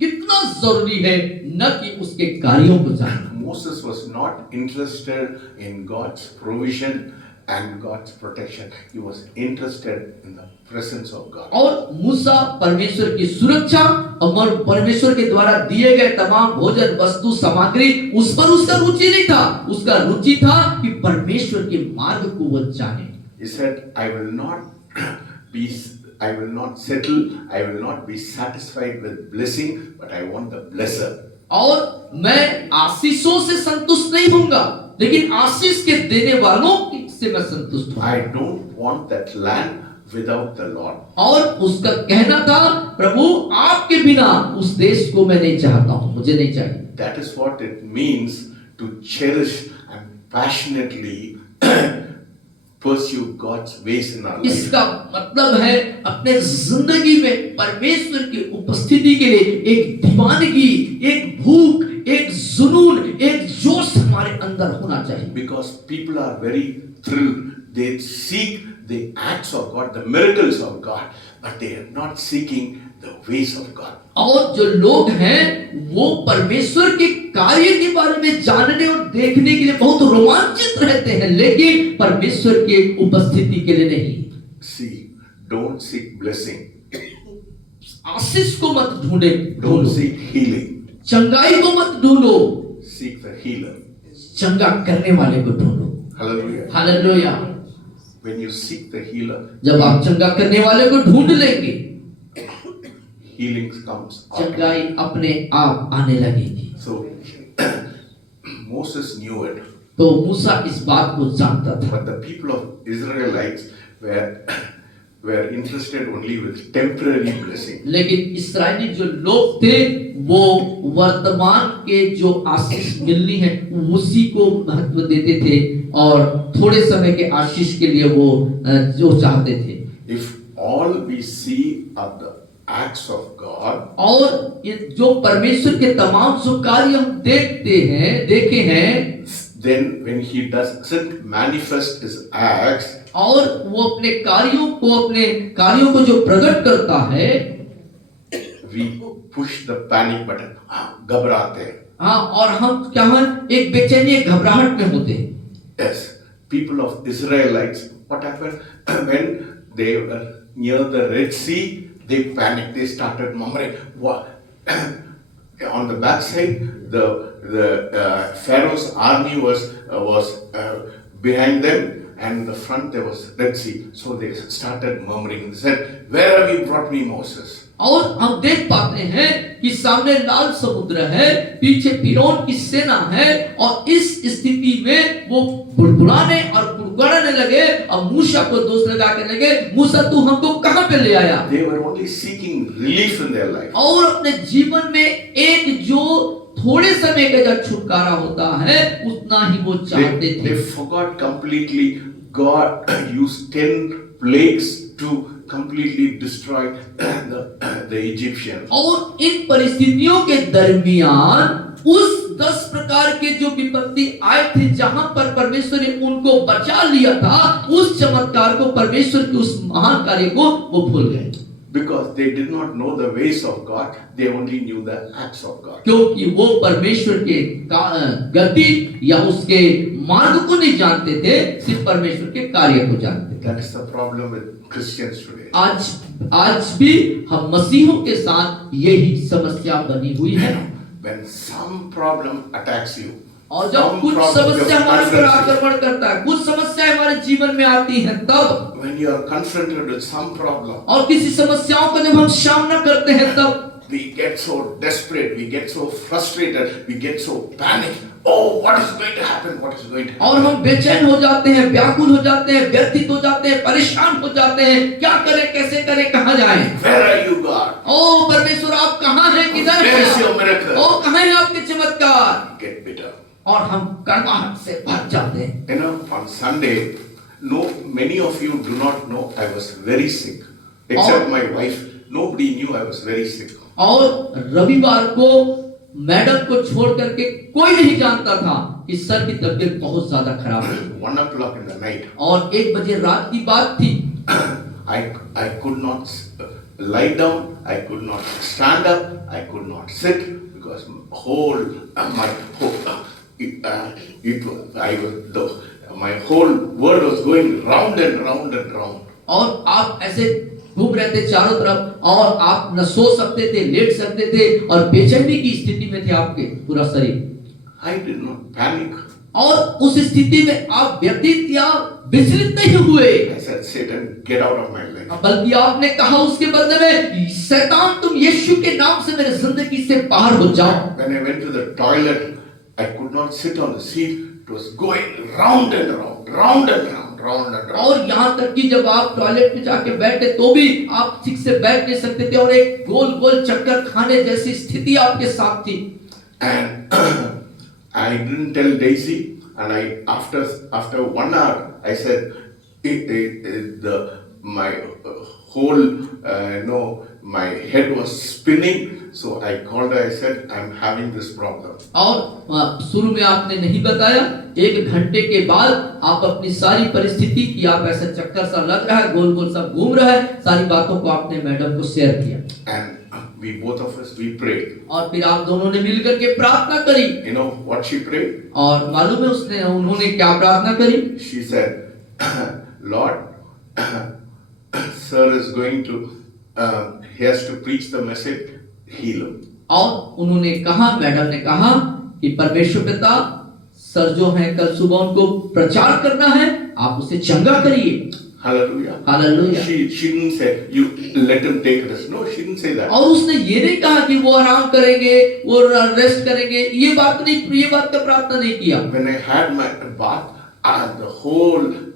कितना जरूरी है, न कि उसके कार्यों को जानना। Moses was not interested in God's provision and God's protection. He was interested in the presence of God. और मूसा परमेश्वर की सुरक्षा और परमेश्वर के द्वारा दिए गए तमाम भोजन वस्तु सामग्री उस पर उसका रुचि नहीं था, उसका रुचि था कि परमेश्वर के मार्ग को वो जाने। He said, I will not settle, I will not be satisfied with blessing, but I want the blesser. और मैं आशीषों से संतुष्ट नहीं होऊंगा, लेकिन आशीष के देने वालों से मैं संतुष्ट हूँ। I don't want that land without the Lord. और उसका कहना था प्रभु आपके बिना उस देश को मैं नहीं चाहता हूँ, मुझे नहीं चाहिए। That is what it means to cherish and passionately pursue God's ways in our life. इसका मतलब है अपने जिंदगी में परमेश्वर की उपस्थिति के लिए एक दीवानगी, एक भूख, एक जुनून, एक जोश हमारे अंदर होना चाहिए। Because people are very thrilled. They seek the acts of God, the miracles of God, but they are not seeking the ways of God. और जो लोग हैं वो परमेश्वर के कार्य के बारे में जानने और देखने के लिए बहुत रोमांचित रहते हैं, लेकिन परमेश्वर के उपस्थिति के लिए नहीं। See, don't seek blessing. आशीष को मत ढूंढे, Don't seek healing. चंगाई को मत ढूंढो, Seek the healer. चंगा करने वाले को ढूंढो। Hallelujah. Hallelujah. When you seek the healer, जब आप चंगा करने वाले को ढूंढ लेंगे, healing comes. चंगाई अपने आप आने लगेगी। So Moses knew it, तो मूसा इस बात को जानता था, but the people of Israelites were interested only with temporary blessing. लेकिन इस्राएली जो लोग थे वो वर्तमान के जो आशीष मिलनी है उसी को महत्व देते थे और थोड़े समय के आशीष के लिए वो जो चाहते थे। If all we see are the acts of God, और ये जो परमेश्वर के तमाम जो कार्य हम देखे हैं, then when he doesn't manifest his acts, और वो अपने कार्यों को जो प्रकट करता है, we push the panic button. घबराते हैं. हाँ, और हम क्या हैं, एक बेचैनी, एक घबराहट में होते हैं। Yes, people of Israelites, what happened when they were near the Red Sea? They panicked. They started murmuring. What? On the backside, the Pharaoh's army was behind them, and in the front there was Red Sea. So they started murmuring. They said, "Where have you brought me, Moses?" और हम देख पाते हैं कि सामने लाल समुद्र है, पीछे फिरौन की सेना है, और इस स्थिति में वो बुड़बुड़ाने और कुड़कुड़ाने लगे और मूसा को दोष लगाने लगे, मूसा तू हमको कहां पे ले आया? They were only seeking relief in their life. और अपने जीवन में एक जो थोड़े समय का जो छुटकारा होता है उतना ही वो चाहते थे। They forgot completely. God used 10 plagues to completely destroy the Egyptians. और इन परिस्थितियों के दरमियान उस 10 प्रकार के जो विपत्ति आए थे जहां पर परमेश्वर ने उनको बचा लिया था, उस चमत्कार को, परमेश्वर के उस महान कार्य को वो भूल गए। Because they did not know the ways of God, they only knew the acts of God. क्योंकि वो परमेश्वर के गति या उसके मार्ग को नहीं जानते थे, सिर्फ परमेश्वर के कार्य को जानते थे। That is the problem with Christians today. आज भी हम मसीहों के साथ यही समस्या बनी हुई है। When some problem attacks you, और जब कुछ समस्या हमारे ऊपर आक्रमण करता है, कुछ समस्या हमारे जीवन में आती है, तब when you are confronted with some problem, और किसी समस्याओं का जब हम सामना करते हैं, तब we get so desperate, we get so frustrated, we get so panicked. Oh, what is going to happen? What is going to happen? और हम बेचैन हो जाते हैं, व्याकुल हो जाते हैं, व्यथित हो जाते हैं, परेशान हो जाते हैं, क्या करें, कैसे करें, कहां जाएं? Where are you, God? ओ परमेश्वर, आप कहां हैं, किधर Where is your हैं? miracle? ओ कहां है आपके चमत्कार? Get bitter. और हम कर्माहट से भर जाते हैं। You know, on Sunday, many of you do not know I was very sick, except my wife. Nobody knew I was very sick. और रविवार को मैडम को छोड़ करके कोई नहीं जानता था कि सर की तबीयत बहुत ज्यादा खराब है। 1 o'clock in the night. और 1 बजे रात की बात थी। I could not lie down. I could not stand up. I could not sit because my whole world was going round and round and round. और आप ऐसे घूम रहे थे चारों तरफ, और आप न सो सकते थे, लेट सकते थे, और बेचैनी की स्थिति में थे आपके पूरा शरीर। I did not panic. और उस स्थिति में आप व्यथित या विचलित नहीं हुए। I said, Satan, get out of my life. बल्कि आपने कहा उसके बदले में, शैतान तुम यीशु के नाम से मेरे जिंदगी से बाहर हो जाओ। When I went to the toilet, I could not sit on the seat. It was going round and round, round and round, round and round. और यहाँ तक कि जब आप टॉयलेट में जाके बैठे तो भी आप ठीक से बैठ नहीं सकते थे, और एक गोल गोल चक्कर खाने जैसी स्थिति आपके साथ थी। And I didn't tell Daisy, and after 1 hour I said, my whole my head was spinning. So I called her. I said, I'm having this problem. और शुरू में आपने नहीं बताया, 1 घंटे के बाद आप अपनी सारी परिस्थिति की, आप ऐसा चक्कर सा लग रहा है, गोल गोल सब घूम रहा है, सारी बातों को आपने मैडम को शेयर किया। And we both of us, we prayed. और फिर आप दोनों ने मिलकर के प्रार्थना करी। You know what she prayed? और मालूम है उन्होंने क्या प्रार्थना करी? She said, Lord, sir is going to, he has to preach the message, heal him. और उन्होंने कहा, मैडम ने कहा कि परमेश्वर पिता, सर जो हैं कल सुबह उनको प्रचार करना है, आप उसे चंगा करिए। Hallelujah. Hallelujah. She didn't say, you let him take rest. No, she didn't say that. और उसने ये नहीं कहा कि वो आराम करेंगे, वो रेस्ट करेंगे, ये बात का प्रार्थना नहीं किया। When I had my bath,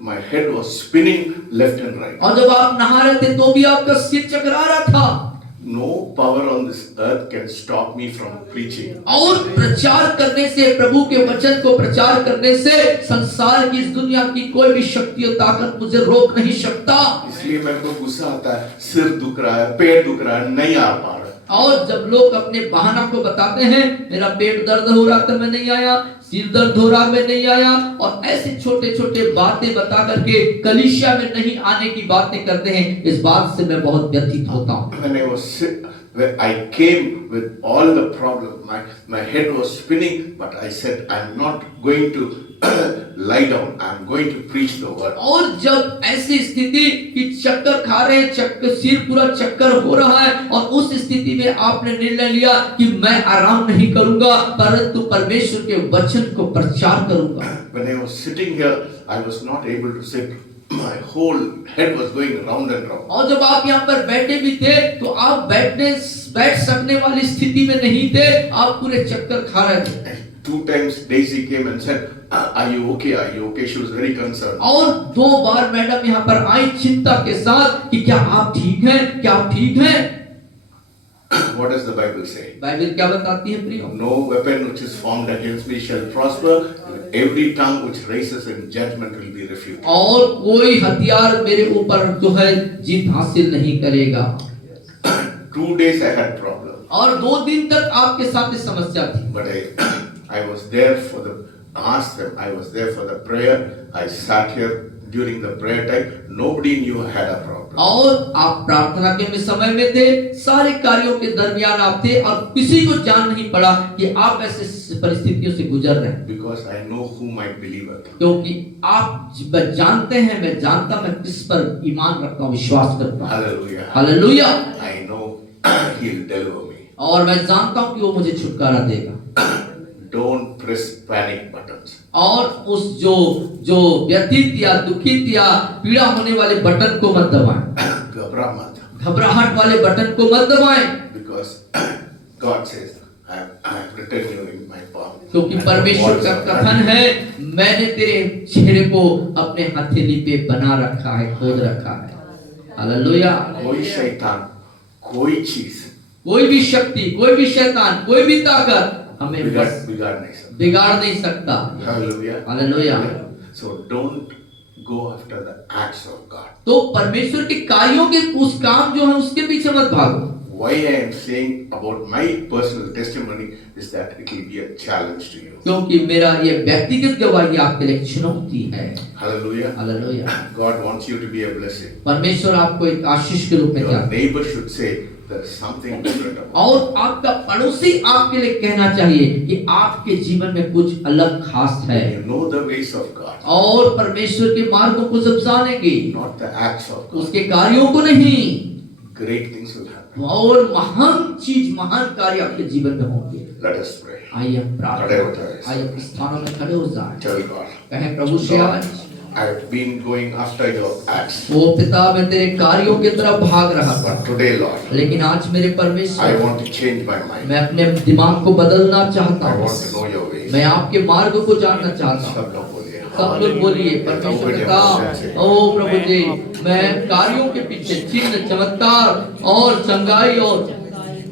my head was spinning left and right. और जब आप नहा रहे थे तो भी आपका सिर चकरा रहा था। No power on this earth can stop me from preaching. और प्रचार करने से, प्रभु के वचन को प्रचार करने से संसार की, इस दुनिया की कोई भी शक्ति और ताकत मुझे रोक नहीं सकता। इसलिए मेरे को गुस्सा आता है, सिर दुख रहा है, पेट दुख रहा है, नहीं आ पा रहा। और जब लोग अपने बहाना को बताते हैं, मेरा पेट दर्द हो रहा था मैं नहीं आया, सिर दर्द हो रहा मैं नहीं आया, और ऐसे छोटे छोटे बातें बता करके कलीसिया में नहीं आने की बातें करते हैं, इस बात से मैं बहुत व्यथित होता हूँ। When I was sick, when I came with all the problems, my head was spinning, but I said, I'm not going to lie down, I'm going to preach the word. और जब ऐसी स्थिति कि चक्कर खा रहे हैं, चक्कर, सिर पूरा चक्कर हो रहा है, और उस स्थिति में आपने निर्णय लिया कि मैं आराम नहीं करूंगा, परंतु परमेश्वर के वचन को प्रचार करूंगा। When I was sitting here, I was not able to sit. My whole head was going round and round. और जब आप यहाँ पर बैठे भी थे तो आप बैठ सकने वाली स्थिति में नहीं थे, आप पूरे चक्कर खा रहे थे। 2 times Daisy came and said, are you okay? Are you okay? She was very concerned. और 2 बार मैडम यहाँ पर आई चिंता के साथ कि क्या आप ठीक हैं? क्या आप ठीक हैं? What does the Bible say? Bible क्या बताती है प्रियो? No weapon which is formed against me shall prosper. Every tongue which raises in judgment will be refuted. और कोई हथियार मेरे ऊपर जो है जीत हासिल नहीं करेगा। 2 days I had problem. और 2 दिन तक आपके साथ इस समस्या थी। But I was there for the, asked them, I was there for the prayer. I sat here during the prayer time. Nobody knew I had a problem. और आप प्रार्थना के समय में थे, सारे कार्यों के दरमियान आप थे, और किसी को जान नहीं पड़ा कि आप ऐसे परिस्थितियों से गुजर रहे हैं। Because I know who my believer. क्योंकि आप जानते हैं, मैं जानता, मैं किस पर ईमान रखता हूँ, विश्वास करता हूँ। Hallelujah. Hallelujah. I know He'll deliver me. और मैं जानता हूँ कि वो मुझे छुटकारा देगा। Don't press panic buttons. और उस जो व्यथित या दुखित या पीड़ा होने वाले बटन को मत दबाएं। घबरा मत। घबराहट वाले बटन को मत दबाएं। Because God says, I have written you in my palm. क्योंकि परमेश्वर का कथन है, मैंने तेरे चेहरे को अपने हथेली पे बना रखा है, खोद रखा है। हालेलुया। कोई शैतान, कोई चीज, कोई भी शक्ति, कोई भी शैतान, कोई भी ताकत हमें बिगाड़ नहीं सकता। Hallelujah. Hallelujah. So don't go after the acts of God. तो परमेश्वर के कार्यों के उस काम जो है उसके पीछे मत भागो। Why I am saying about my personal testimony is that it will be a challenge to you. क्योंकि मेरा ये व्यक्तिगत गवाही आपके लिए चुनौती है। Hallelujah. Hallelujah. God wants you to be a blessing. परमेश्वर आपको एक आशीष के रूप में Your neighbor should say there is something different about. और आपका पड़ोसी आपके लिए कहना चाहिए कि आपके जीवन में कुछ अलग खास है। You know the ways of God. और परमेश्वर के मार्गों को जब जानेंगे, Not the acts of God. उसके कार्यों को नहीं, Great things will happen. और महान चीज, महान कार्य आपके जीवन में होंगे। Let us pray. आइए हम प्रार्थना खड़े हो करें। जाएं। आइए अपने स्थानों में खड़े हो जाएं। Tell God. कहें प्रभु से आज, I've been going after your acts. ओ पिता, मैं तेरे कार्यों की तरफ भाग रहा था, But today, Lord, लेकिन आज मेरे I परमेश्वर, want to change my mind. मैं अपने दिमाग को बदलना चाहता I हूँ। want to know your ways. मैं आपके मार्ग को जानना चाहता हूँ। सब लोग बोलिए। सब लोग बोलिए, परमेश्वर पिता, ओ प्रभु जी, मैं कार्यों के पीछे, चिन्ह, चमत्कार और चंगाई और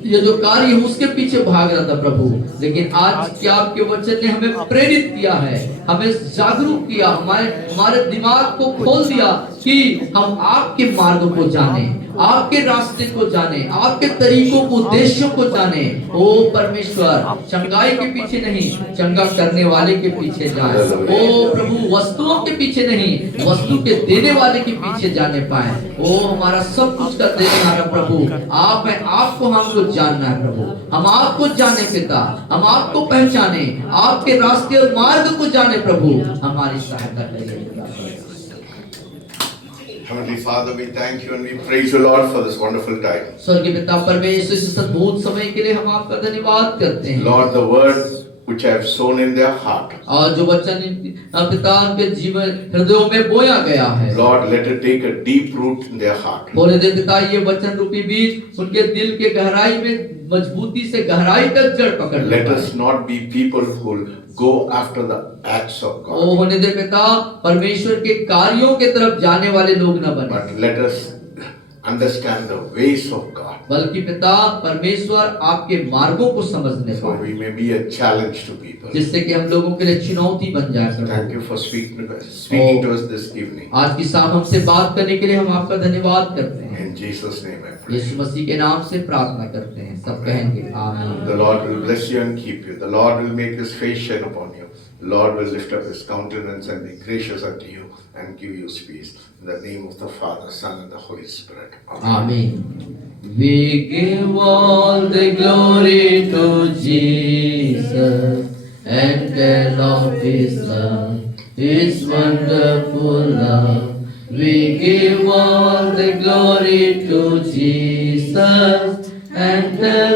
ये जो कार्य है उसके पीछे भाग रहा था प्रभु, लेकिन आज क्या आपके वचन ने हमें प्रेरित किया है, हमें जागरूक किया, हमारे दिमाग को खोल दिया कि हम आपके मार्ग को जाने, आपके रास्ते को जाने, आपके तरीकों को, उद्देश्यों को जाने। ओ परमेश्वर, चंगाई के पीछे नहीं, चंगा करने वाले के पीछे जाए। ओ प्रभु, वस्तुओं के पीछे नहीं, वस्तु के देने वाले के पीछे जाने पाए। ओ हमारा सब कुछ का देने वाला प्रभु आप है, आपको हमको जानना है प्रभु, हम आपको जाने पिता, हम आपको पहचाने, आपके रास्ते और मार्ग को जाने प्रभु, हमारी सहायता करिए। Heavenly Father, we thank you and we praise you, Lord, for this wonderful time. स्वर्गीय पिता परमेश्वर, इस अद्भुत समय के लिए हम आपका धन्यवाद करते हैं। Lord, the word which I have sown in their heart, और जो वचन पिता के जीवन हृदयों में बोया गया है, Lord, let it take a deep root in their heart. बोले दे पिता, ये वचन रूपी बीज उनके दिल के गहराई में मजबूती से गहराई तक जड़ पकड़ ले। Let us not be people who go after the acts of O God, होने दे पिता, परमेश्वर के कार्यों के तरफ जाने वाले लोग न बने, but let us understand the ways of God, बल्कि पिता परमेश्वर आपके मार्गों को समझने so पाए, we may be a challenge to people. जिससे कि हम लोगों के लिए चुनौती बन जाए। Thank you for speaking to us this evening. आज की शाम हमसे बात करने के लिए हम आपका धन्यवाद करते हैं। In Jesus' name I pray. यीशु मसीह के नाम से प्रार्थना करते हैं, सब कहेंगे आमीन। The Lord will bless you and keep you. The Lord will make his face shine upon you. The Lord will lift up his countenance and be gracious unto you and give you peace. In the name of the Father, Son, and the Holy Spirit. Amen. We give all the glory to Jesus and tell of his love, his wonderful love. We give all the glory to Jesus and tell